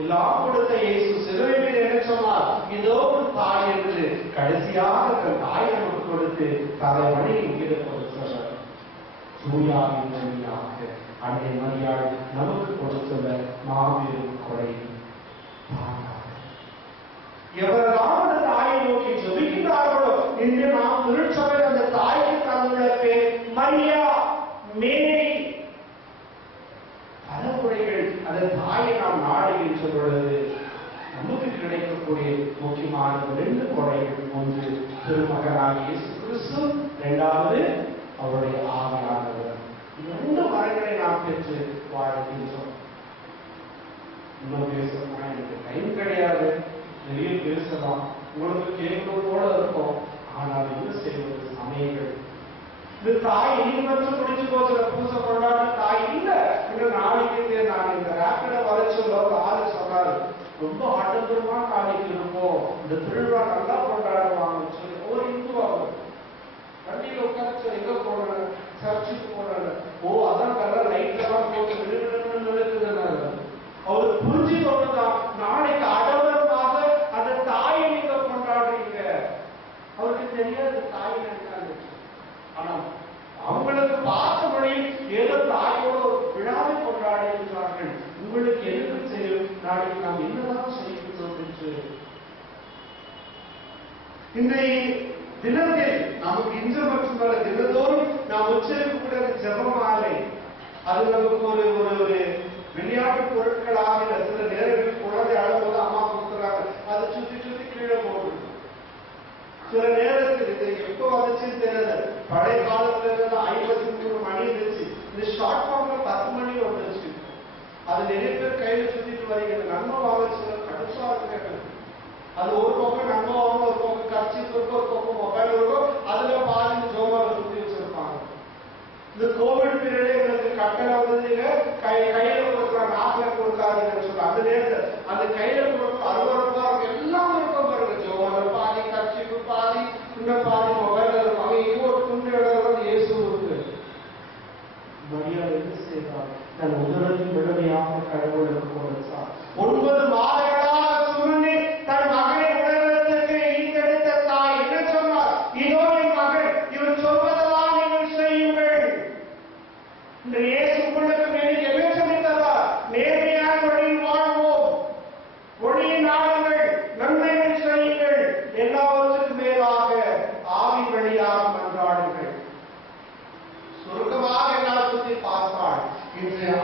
எல்லாம் கொடுத்த இயேசு சிலுவையில் என்ன சொன்னார்? இதோ ஒரு தாய் என்று கடைசியாக தன் தாய் நமக்கு கொடுத்து தலை மணியில் ஈடுபட சொன்னார். சூர்யாவின் வழியாக அன்னை மரியாள் நமக்கு கொடுத்துள்ள மாபெரும் கொடை. எவரெல்லாம் அந்த தாயை நோக்கி ஜெபிக்கின்றார்களோ, இன்று நாம் திருச்சபை அந்த தாய்க்கு தந்துள்ள பேர் மரியா, மேரி. பல முறைகள் அந்த தாயை நாம் நாடுகின்ற பொழுது நமக்கு கிடைக்கக்கூடிய முக்கியமான 2 கொடைகள். ஒன்று திருமகனாகிய இயேசு கிறிஸ்து, இரண்டாவது அவருடைய ஆவியானவர். 2 வரங்களை நாம் பெற்று வாழ்கின்றோம். இன்னும் பேசணும்னா எனக்கு டைம் கிடையாது, நிறைய பேசலாம், உங்களுக்கு கேட்கணும் போல இருக்கும். ஆனால் என்ன செய்வது? சமயங்கள் இந்த தாய் இன்னும் மட்டும் பிடிச்சு போகிற பூசை கொண்டாட தாய் இல்ல. இன்னும் நாளைக்கு நான் இந்த ரேப்பிட வளர்ச்சியில் ஒரு ஆளு சொன்னாரு, ரொம்ப ஆடம்பரமா நாளைக்கு இருப்போம், இந்த திருவிழா நல்லா கொண்டாடுவாங்கன்னு சொல்லி ஒரு இந்துவாகும் வண்டியில உட்காந்து எங்க போறாங்க? சர்ச்சுக்கு போறாங்க. ஓ, அதான் நல்லா லைட் எல்லாம் போட்டு நிறுத்துனாங்க. அவரு புரிஞ்சு கொண்டுதான் நாளைக்கு ஆடம்பரமாக அந்த தாயை நீங்க கொண்டாடுறீங்க. அவருக்கு தெரியாது தாய் நினைக்காது. ஆனா அவங்களுக்கு பார்த்த மொழியில் ஏதோ தாயோட ஒரு விழாவை கொண்டாடுகிறார்கள். உங்களுக்கு எதுக்கு தெரியும் நாளைக்கு நாம் என்னதான் செய்கின்றோம் என்று. இன்றைய தினத்தில் நமக்கு இன்று மட்டுமல்ல, தினத்தோறும் நாம் உச்சரிக்கக்கூடிய ஜெபமாலை அது நமக்கு ஒரு ஒரு விளையாட்டு பொருட்களாக சில நேரங்களில் குழந்தை அழும்போது அம்மா கொடுக்குறாங்க, அதை சுத்தி சுத்தி கீழே போடுது. சில நேரத்தில் இது எப்போ வந்துச்சுன்னு தெரியல. பழைய காலத்துல இருந்து 53 மணி இருந்துச்சு. இந்த ஷார்ட் ஃபார்ம்ல 10 மணி வந்துருச்சு. அது நிறைய பேர் கையில சுத்திட்டு வரீங்க. நன்மை வாங்க சில கடுப்பா இருக்கு. அது ஒரு பக்கம் நன்மை வாங்க, ஒரு பக்கம் கட்சிக்கு இருக்கும், ஒரு பக்கம் மொபைல் இருக்கும். அதுல பாதி ஜோமாவை சுத்தி வச்சிருப்பாங்க. இந்த கோவிட் பீரியடே எங்களுக்கு கட்டளை வந்ததுங்க, கையில கொடுக்குறாங்க, நாக்கில கொடுக்காதுன்னு சொல்லுவாங்க. அந்த நேரத்தில் அந்த கையில கொடுக்க 60 ரூபாய் எல்லாம் இருக்கும் பாருங்க. ஜோமால பாதி, கட்சிக்கு பாதி, இன்னும் பாதி மொபைல் இருப்பாங்க. இங்க ஒரு துண்டு இடம் இயேசு இருக்கு. மரியாதை என்ன செய்தார்? தன் உதவின் விடுமையாக கடவுளுக்கு கொடுத்தார். 9 மாதங்களாக சுருங்கி தன் மகன்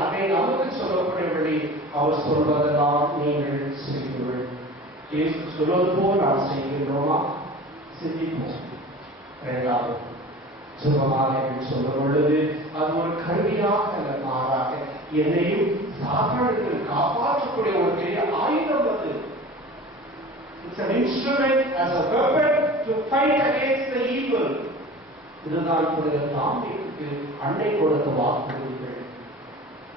அதை நமக்கு சொல்லக்கூடியபடி அவர் சொல்வதெல்லாம் நீங்கள் செய்யுங்கள். இயேசு சொல்வது போல் நாம் செய்கின்றோமா? சிந்திப்போம். இரண்டாவது சுகமாக சொல்லும் பொழுது அது ஒரு கருவியாக அல்ல, மாறாக என்னையும் சாத்தானுக்கு காப்பாற்றக்கூடிய ஒரு பெரிய ஆயுதம் அது. It's an instrument as a weapon to fight against the evil. இதுதான் புனித தாம்பிக்கு அன்னை கொடுத்த வாக்குறுதிகள்.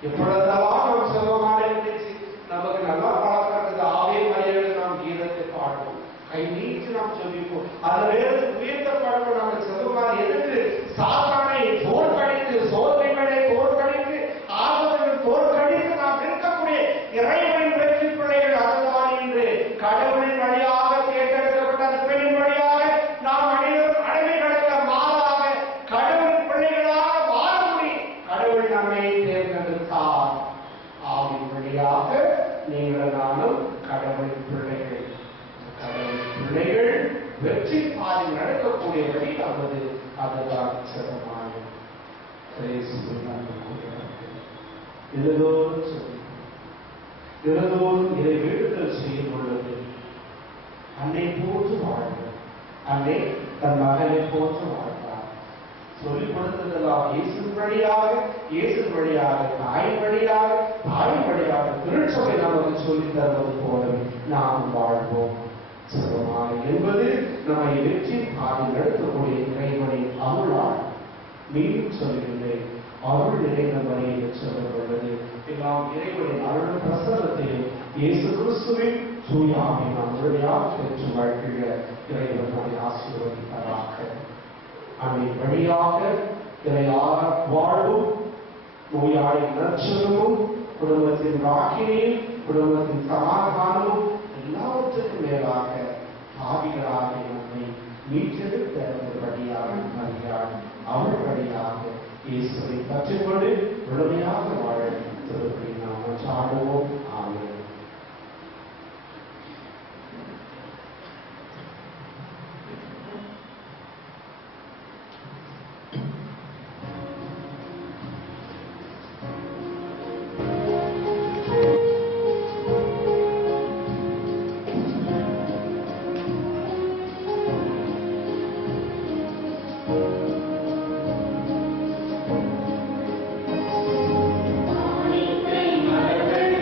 எப்பொழுதெல்லாம் நாம் சுகமாக இருந்துச்சு, நமக்கு நல்லா பழக்கிறது ஆவே மரியாதை நாம் கீதத்தை பாடுவோம், கை நீச்சு நாம் சொல்லிப்போம். அதில் உயர்த்த பாடுவோம். நம்ம சுகமாக எதுக்கு? சாத்தானை தோற்கடித்து, சோதனைகளை தோற்கடித்து, ஆபத்துகள் தோற்கடித்து நாம் இருக்கக்கூடிய இறைவனின் வெற்றி பிள்ளைகள். அதுதான் இன்று கடவுளின் வழியாக தேர்ந்தெடுக்கப்பட்ட அந்த பெண்ணின் வழியாக நாம் அனைவரும் அடிமைகளுக்கு மாறாக கடவுளின் பிள்ளைகளாக வாழ முடியும். கடவுள் நம்மை தேர்ந்தெடுத்தார். ஆவின் வழியாக நீங்கள் நானும் கடவுளின் பிள்ளைகள். கடவுளின் பிள்ளைகள் வெற்றி பாதை நடக்கக்கூடியபடி நமது அதுதான் சிறப்பான இதுதோறும் சொல்லி தினதோறும் இதை வேண்டுதல் செய்யும் பொழுது அன்னை போன்று வாழ்ந்தார். அன்னை தன் மகனை போன்று வாழ்ந்தார். சொல்லிக் கொடுத்ததெல்லாம் இயேசு வழியாக தாய் வழியாக திருச்சபை நமக்கு சொல்லித் தருவது போல நாம் வாழ்வோம். சிவமாய் என்பது நம்மை வெற்றி பாதை நடத்தக்கூடிய இறைவனின் அருளால். மீண்டும் சொல்கின்றேன், அருள் நிறைந்த வழியில் சொல்லப்படுவது எல்லாம் இறைவனின் அருள் பிரசன்னத்தையும் இயேசு கிறிஸ்துவின் தூயாமை நாம் முழுமையாக பெற்று வாழ்கிற இறைவன் நம்மை ஆசீர்வதிப்பதாக. அன்னை வழியாக இறையாக வாழ்வும், நோயாளி நற்செல்வமும், குடும்பத்தின் ராக்கினியும், குடும்பத்தின் சமாதானமும், எல்லாவற்றுக்கும் மேலாக பாவிகளாக நம்மை மீட்டெடுத்த வழியாக மரியாள் அவள் வழியாக இயேசுவை கற்றுக்கொண்டு முழுமையாக வாழ திருப்பி நாம் சாடுவோம். ஆமென். மலர்கள்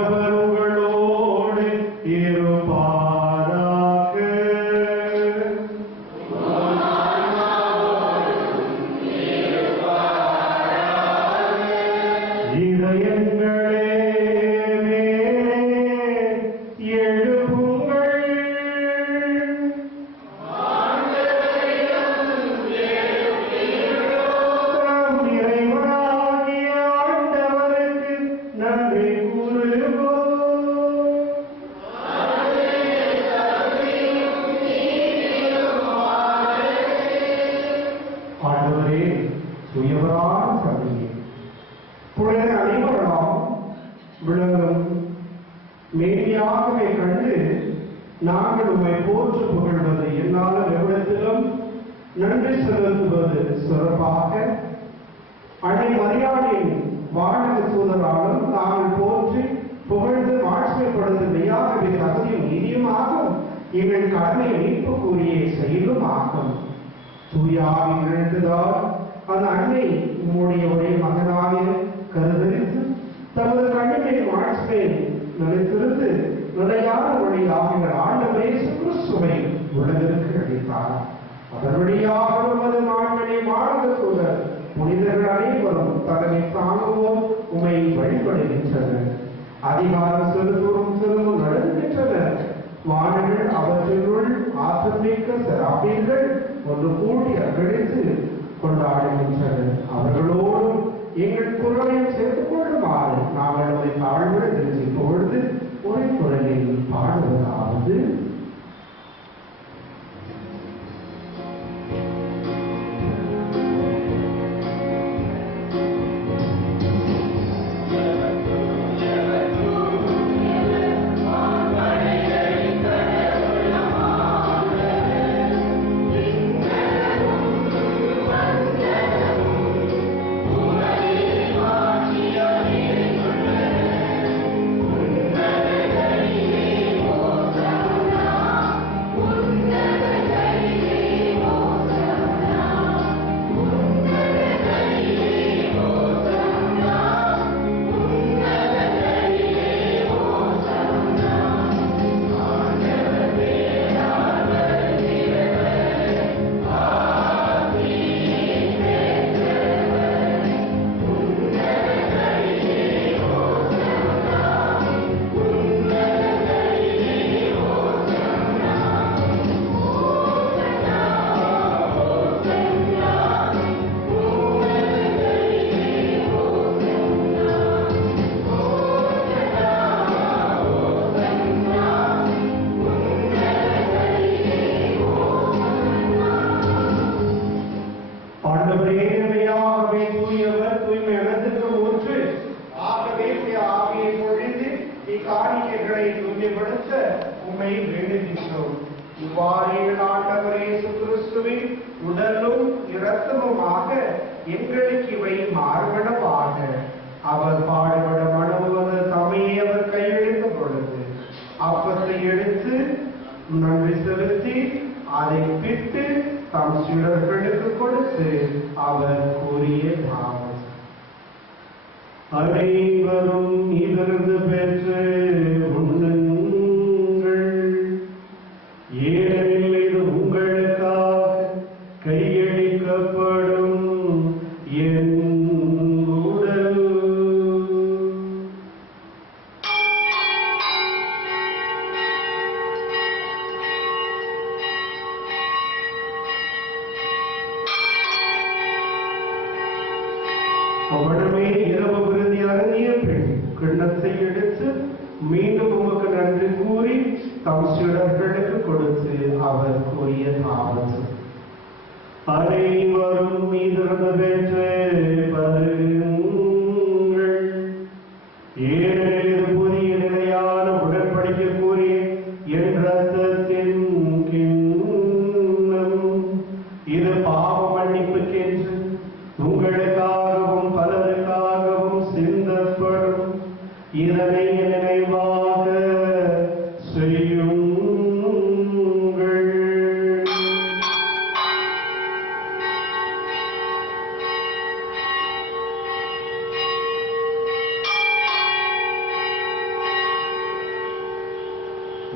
ஆண்டவர் உங்களோடு இருப்பாராக. இதயங்களே மேலே எழுப்புங்கள். நம் இறைவனாகிய ஆண்டவருக்கு நன்றி கூறுவோம். ஆண்டவரே, சுயவரான தந்தையே, புனித அனைவராம் விளங்கும் மேன்மையாகவே கண்டு நாங்கள் உம்மை போற்று புகழ்வது என்னால் எவ்விடத்திலும் நன்றி செலுத்துவது சிறப்பாக அன்னை மரியாதையின் வானக தூதராலும் நாங்கள் போற்றி புகழ்ந்து மாட்சிமைப்படுவது மெய்யாகவே தகுதியும் நீதியுமாகும். எங்கள் கடமை மீட்பு கூறிய செயலும் ஆகும். தூயாவி நினைத்ததால் அந்த அன்னை உம்முடைய ஒரே மகனாக கருதரித்து தமது கண்ணினை மாட்சிமை நிலைத்திருந்து நிலையான வழியாக ஆண்டவரே இயேசு கிறிஸ்துவை உலகிற்கு அளித்தார். அதன் வழியாக உமது மாண்பினை வாழ்ந்த தூதர் புனிதர்கள் அனைவரும் தன்னை தாங்குவோம் உமை வழிபடுகின்றனர். அதிகாரம் செலுத்தும் செல்வம் நடந்துகின்றனர். வானங்கள் அவற்றினுள் ஆற்றமிக்க செராபீன்கள் ஒன்று கூடி அகழித்து கொண்டாடுகின்றனர். அவர்களோடும் எங்கள் குரலை சேர்த்து கொள்ளுமாறு நாங்கள் அதை தாழ்வுடன் தெரிந்து பொழுது ஒரு குரலில் பாடுவதாவது. காணிக்கைகளை தூய்மைப்படுத்த உம்மை வேண்டுகின்றோம். இவ்வாறே ஆண்டவர் இயேசு கிறிஸ்துவின் உடலும் இரத்தமுமாக எங்களுக்கு இவை மாறுபடவாக. அவர் பாடுபட மனமுவது தமையை அவர் கையெழுத்த பொழுது அப்பத்தை எடுத்து நன்றி செலுத்தி அதை பிட்டு தம் சீடர்களுக்கு கொடுத்து அவர் கூறியதாவது: அனைவரும் இதிலிருந்து பெற்று உண்ணுங்கள். ஏனெனில் இது உங்களுக்காக கையளிக்கப்படும் என் உடல். அவளுமே இரவு விருதி அருந்திய பெண் கிண்ணத்தை எடுத்து மீண்டும் உமக்கு நன்றி கூறி தம் சீடர்களுக்கு கொடுத்து அவர் கூறியதாவது: அனைவரும் இதிலிருந்து பெற்று பருகுங்கள். ஏனெனில் இது புதிய நிலையான உடன்படிக்கை கூறி என் ரத்தத்தின் கிண்ணம். இது பாவ மன்னிப்புக்கென்று உங்களுக்காகவும் பலருக்காகவும் சிந்தப்படும். இதனை நினைவாக செய்யுங்கள்.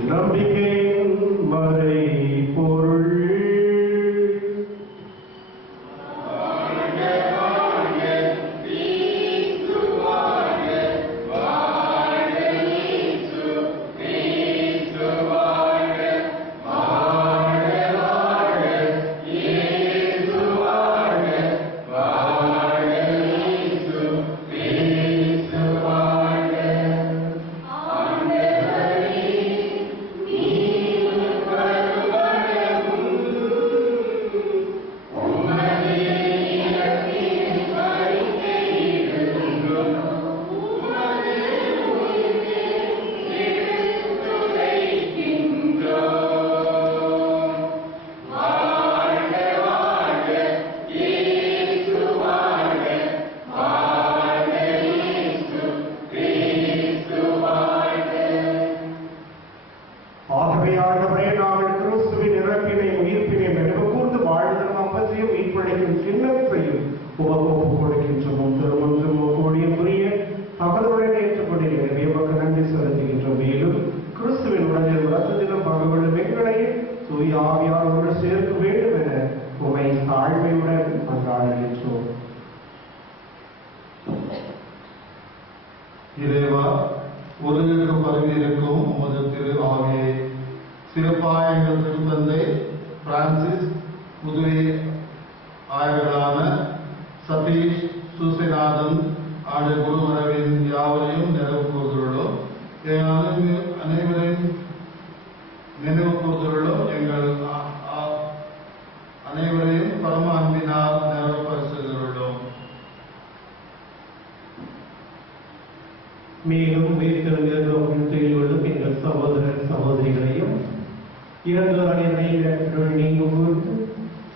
நம்பிக்கையின் மறை பொருள். இறைவா, உலகிற்கு பரவியிருக்கும் உமது திரு ஆவியை சிறப்பாக எங்கள் திருத்தந்தை பிரான்சிஸ், புதுவை ஆயர்களான சதீஷ், சுசிநாதன் ஆகிய குருமரவின் யாவரையும் நினைவு கூறுகிறோம். அனைவரையும் நினைவு கூறுகிறோம். எங்கள் அனைவரையும் பரம அன்பினால் நிறைவுபடுத்துகிறோம். மேலும் உயிர்த்தெழுந்தும் எங்கள் சகோதரர் சகோதரிகளையும் இறந்தோர் அனைவரையும் நீங்க கூர்ந்து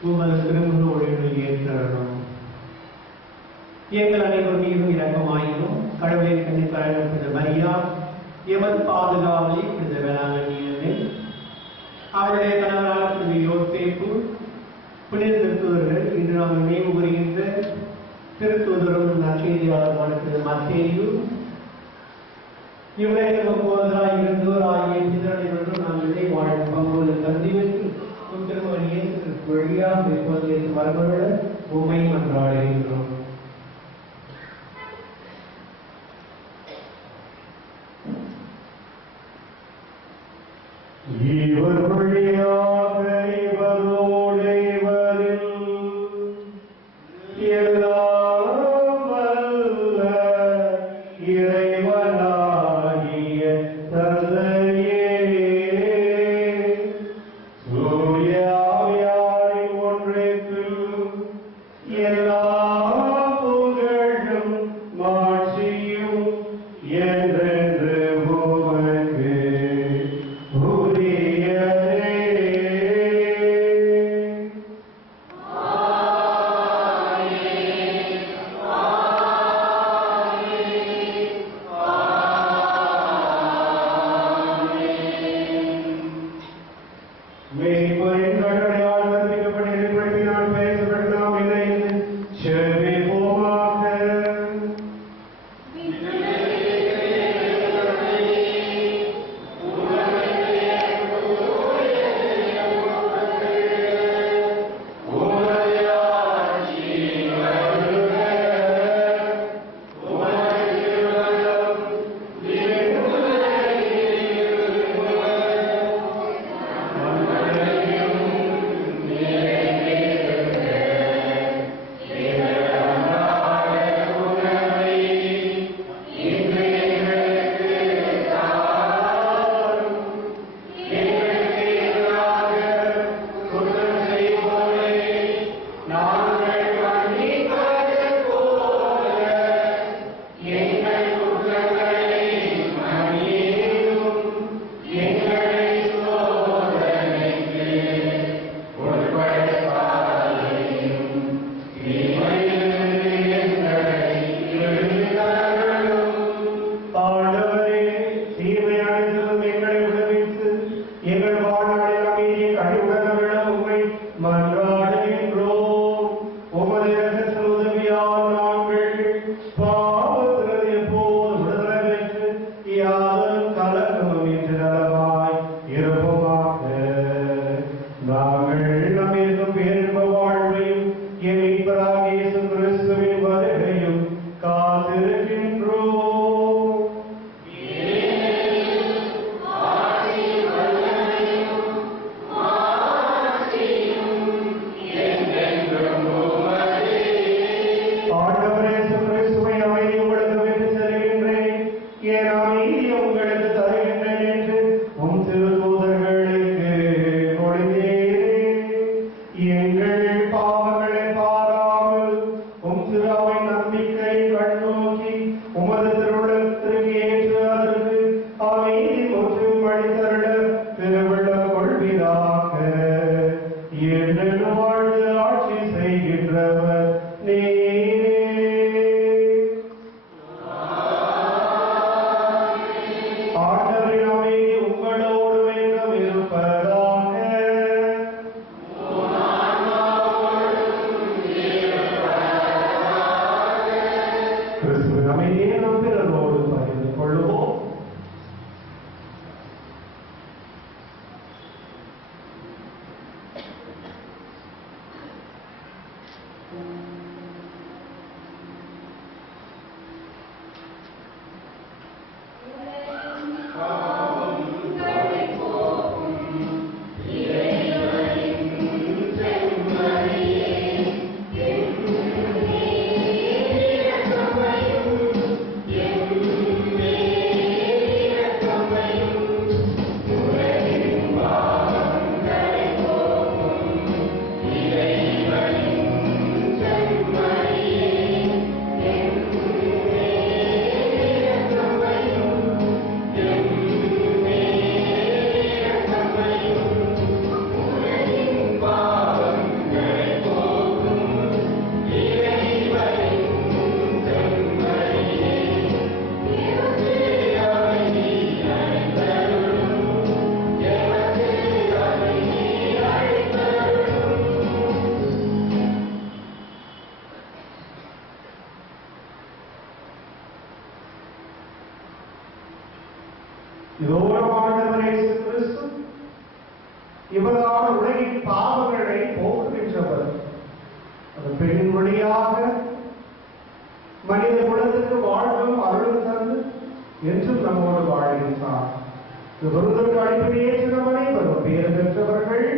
உமது திருமுன்னோடு ஏற்றணும். எங்கள் அனைவர் மீதும் இரக்கமாயினும் கடவுளின் கண்ணிப்பாளர் மரியா எமது பாதுகாவலை புனித வேளாங்கண்ணியில் அவருடைய கணவராக புனித யோசேப்பு, புனித திருத்தூதர்கள், இன்று நாம் நினைவு கூறுகின்ற திருத்தூதரும் நற்செய்தியாளருமான திரு மத்தேயு, இவர்கள் போதராய் இருந்தோர் ஆகிய சிதறலில் நாம் இதை வாழும் பங்கோடு கருதி வைத்து திருமணியை வழியாக இப்போது மரபுள்ள உண்மை மன்றாடுகின்றோம். இவர் வழியாக இவரோடு இவரில் எல்லாம் வல்ல இறைவனாகிய தந்தையே, தூய ஆவியாரின் ஒன்றிற்குள் எல்லா புகழும் மாட்சியும் என்றென்று உமக்கு பாவத்திலிருந்து எப்போது விடுதலை பெற்று யாரும் கலக்கமும் இன்றி நலமாய் உங்களுக்கு தருகின்றேன் என்று உம் திருத்தூதர்களுக்கு மொழிந்தீரே. எங்கள் பாவங்களை பாராமல் உம் திருவை நம்பிக்கை கண்ணோக்கி உமது திருவுள்ளத்திற்கு ஏற்று அதற்கு அமைதி மற்றும் அளித்தருட திருவிழம் கொள்வீராக. என்று வாழ்ந்து ஆட்சி செய்கின்றவர் நீரே. ஆண்டவரின் அமைதி உங்களோடு என்றும் இருப்பதாக. கிறிஸ்துவின் அமைதியை நாம் பிறரோடு பகிர்ந்து கொள்வோம். இதோரமானவரே கிறிஸ்து இவரான உலகின் பாவங்களை போக்குகின்றவர். அது பெண் வழியாக மனித குலத்துக்கு வாழ்வும் அருளும் தந்து என்றும் நம்மோடு வாழ்கின்றார். விருதுக்கு அழைப்பதை ஏற்று அனைவரும் பேர் பெற்றவர்கள்.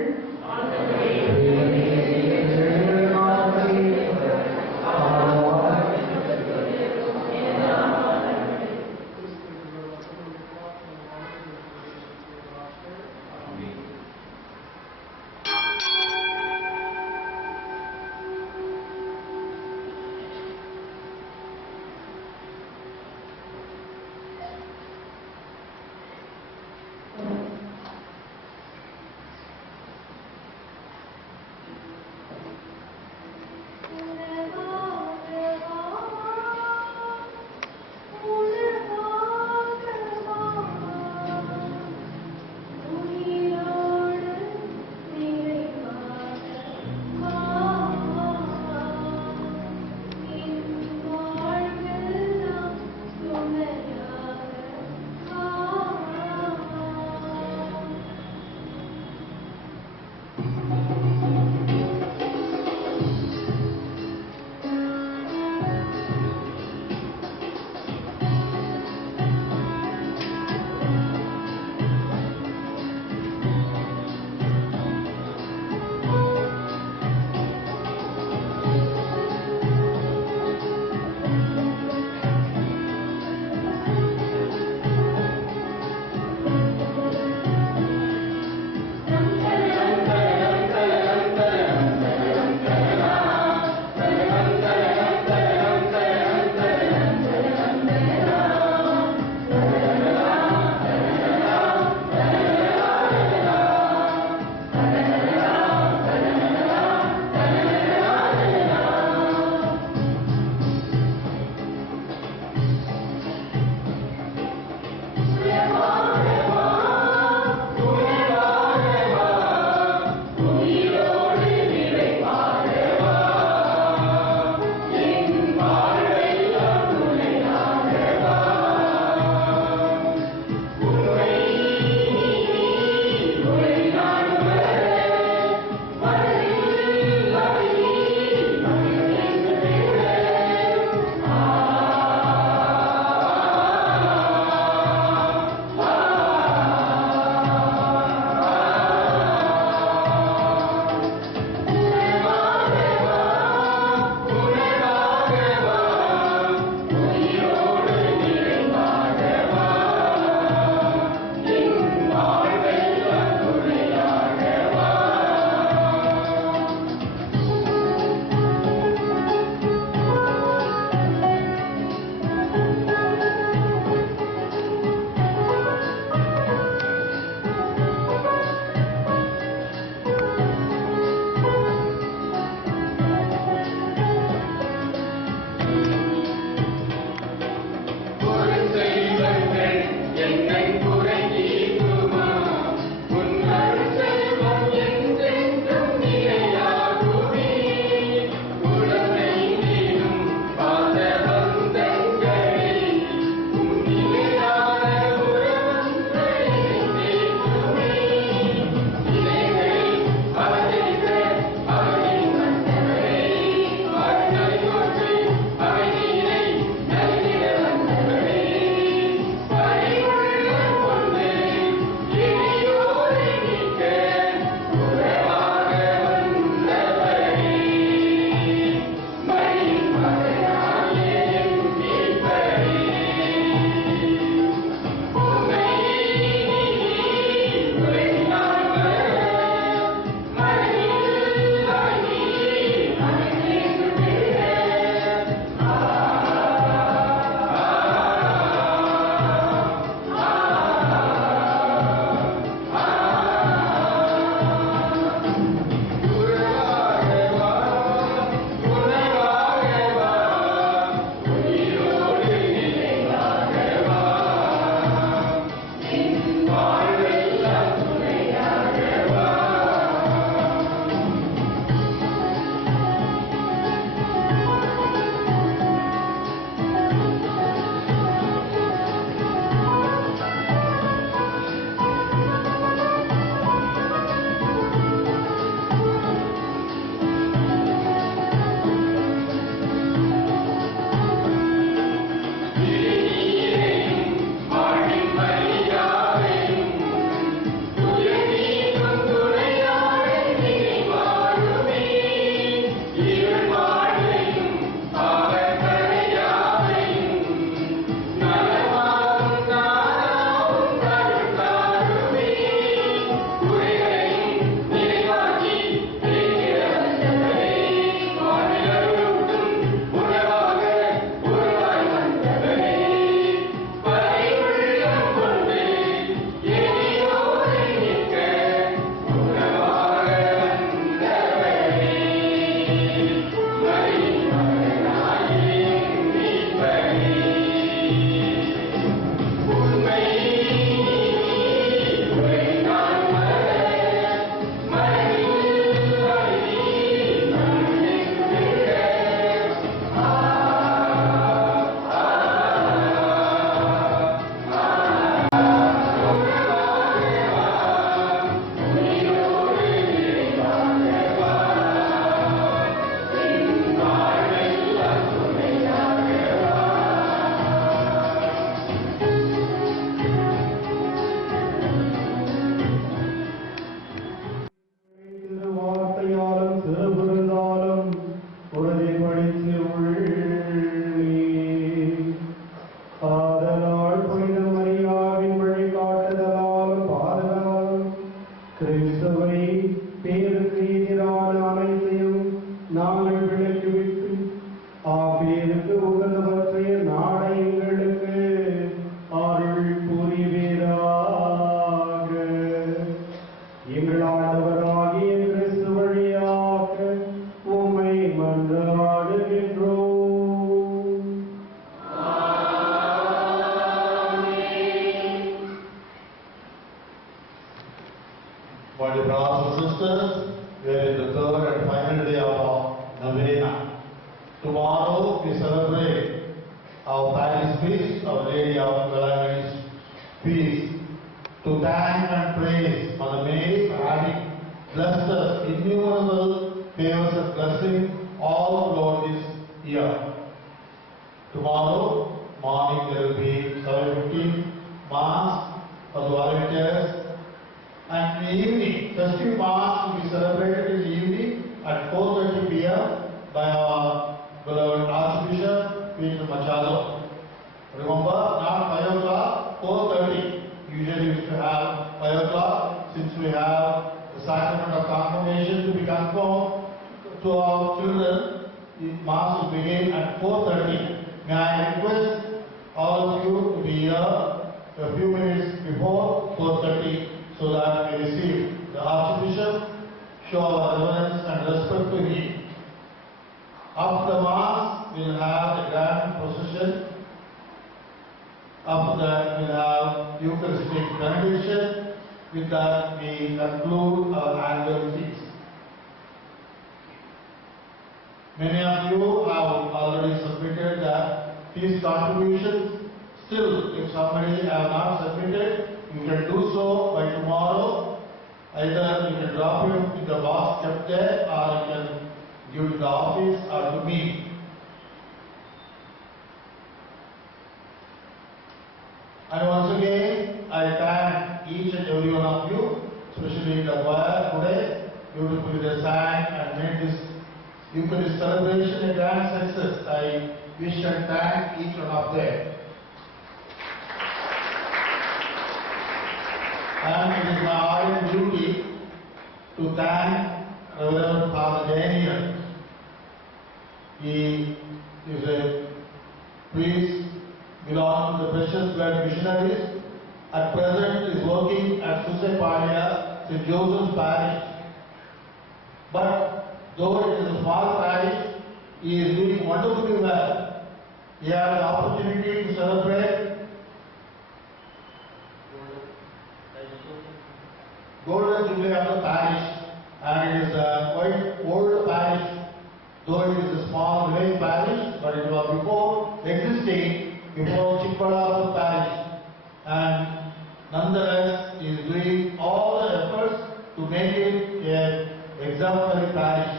My dear brothers and sisters, we are in the third and final day of our novena. Tomorrow we celebrate our parish feast, Our Lady of Velangani's feast, to thank and praise Mother Mary for having blessed us innumerable favors and blessings all throughout this year. Tomorrow morning there will be 7:15 Mass for the volunteers, and in the evening, festive Mass will be celebrated in the evening at 4:30 p.m. by our beloved Archbishop Peter Machado. Remember, not 5 o'clock, 4:30. Usually we used to have 5 o'clock. Since we have the sacrament of confirmation to be confirmed to our children, the Mass will begin at 4:30. May I request all of you to be here a few minutes before 4:30 so that we receive the Archbishop, show our reverence and respect to him. After the Mass, we will have a grand procession. After that, we will have Eucharistic benediction. With that, we conclude our annual feast. Many of you have already submitted the feast contributions. Still, if somebody have not submitted, you can do so by tomorrow. Either you can drop it in the box kept there, or you can give it to the office or to me. And once again, I thank each and every one of you, especially the choir today. Beautifully they sang and made this Eucharist celebration a grand success. I wish and thank each one of them. And it is my ardent duty to thank Reverend Father Daniel. He is a priest belonging to the Precious Blood Missionaries. At present is working at Susepalia, St. Joseph's Parish. But though it is a small parish, he is doing wonderfully well. He had the opportunity to celebrate Golden Jubilee of the parish, and it is a quite old parish, though it is a small village parish, but it was before Chikpada parish, and nonetheless he is doing all the efforts to make it an exemplary parish.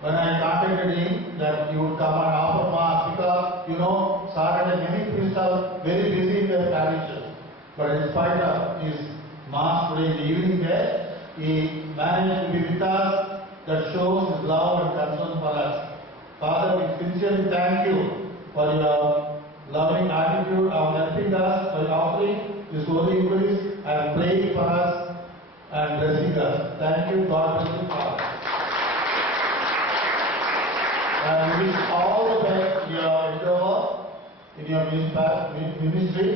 When I contacted him that he would come and offer Mass, because you know, Saturday many priests are very busy in their parishes, but in spite of his Mass today in the evening there, he managed to be with us. That shows his love and concern for us. Father, we sincerely thank you for your loving attitude of helping us by offering this Holy Eucharist and praying for us and blessing us. Thank you. God bless you, Father. And we wish all the best in your endeavor, in your ministry.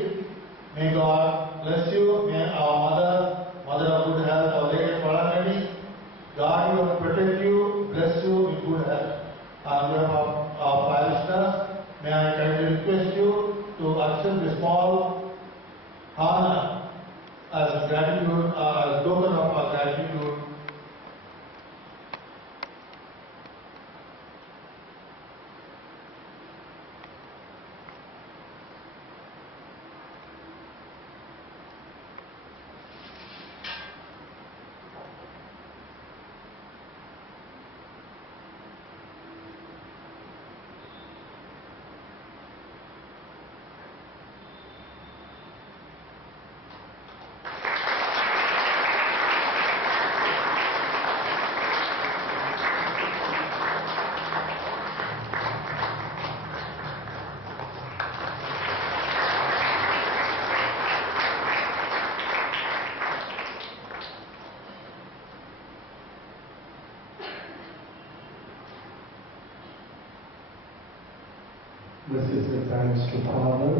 May God bless you. May our Mother of good health, Our Lady of Velanggani, God will protect you, bless you with good health. On behalf of our parishioners, may I kindly request you to accept a small honor as gratitude, as token of our gratitude. Mrs. and thanks to Father.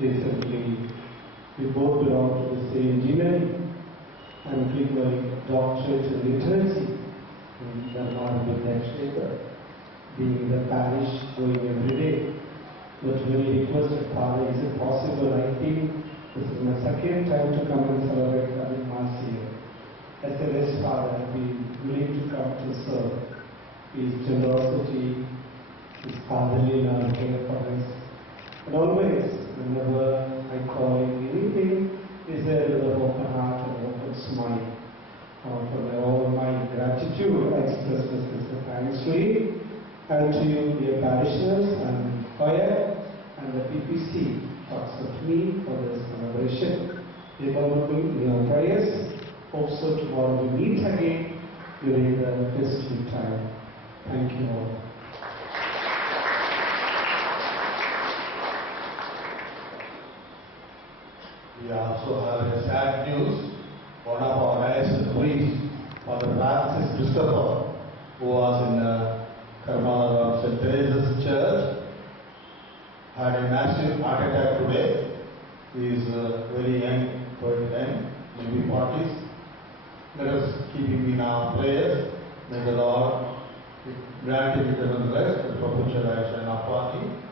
Recently, we both belong to the same engineering and give my doctorate in literacy in the Honorable next later, being in the parish going every day. But when he requested, Father, is it possible? I think this is my second time to come and celebrate Mass here. as a rich father, be willing to come to serve. His generosity, his fatherly love, care for us. And always, whenever I call him anything, is there with an open heart and open smile. For all my gratitude, I express this thankfully. And to you, dear parishioners and choir and the PPC, to accept me for this celebration. Remember me in your prayers. Hope so tomorrow we meet again during the festive time. Thank you all. We also have a sad news. One of our highest priests, Father Francis Christopher, who was in Karnataka of St. Teresa's Church, had a massive heart attack today. He is very young, quite young, maybe 40s. Let us keep him in our prayers. May the Lord grant him eternal rest and perpetual action upon him.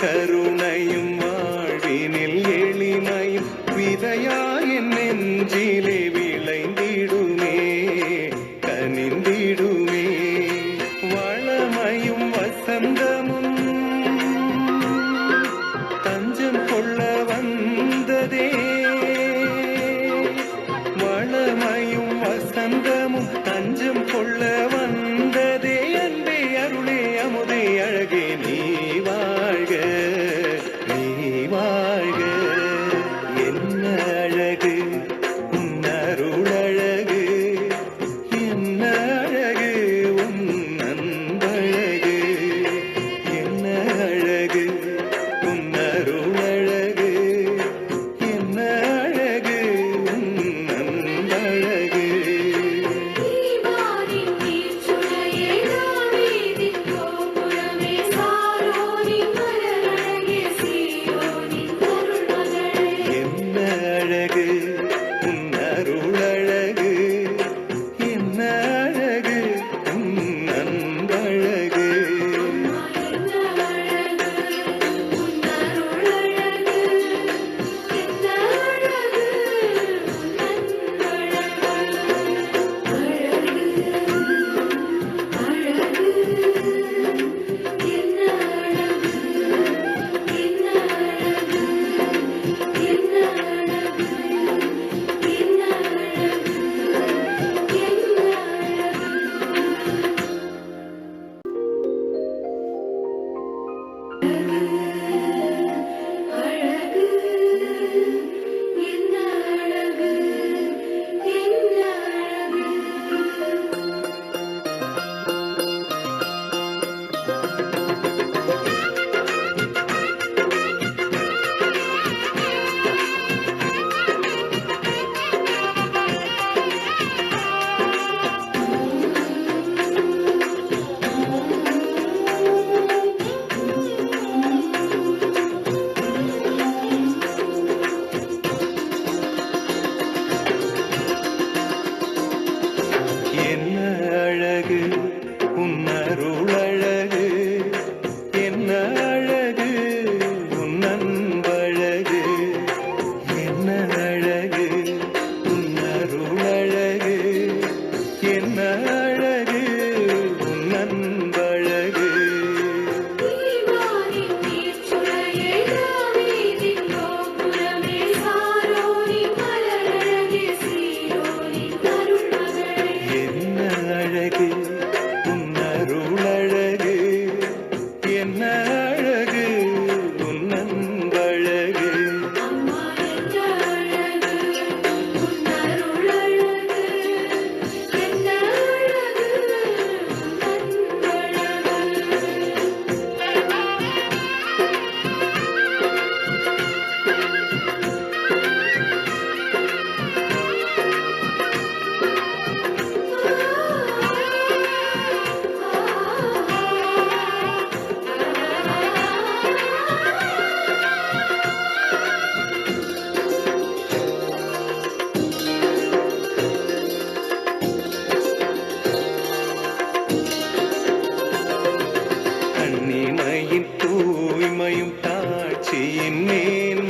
கருணையும் வாழ்வினில் எளிமையும் விதையாய் என் நெஞ்சிலே விளைந்திடுமே கனிந்திடுமே வளமையும் வசந்தமும் தஞ்சம் கொள்ள வந்ததே வளமையும் வசந்தமும் தஞ்சம் கொள்ள வந்ததே அன்பே அருளே அமுதே அழகே நீ வாழ்க நீ வாழ்க என்ன அழகு உன் அருளழகு என்ன அழகு உன் அன்பழகு என்ன அழகு உன் அருளழகு என்ன அழகு உன் அன்பழகு என்ன அழகு உன் அருளழகு என்ன அழகு உன் அன்பழகு என்ன அழகு உன் அருளழகு என்ன அழகு உன் அன்பழகு என்ன அழகு உன் அருளழகு என்ன அழகு உன் அன்பழகு என்ன அழகு உன் அருளழகு என்ன அழகு உன் அன்பழகு கண்ணிமையின் தூய்மையும் தாட்சியின் மேன்மை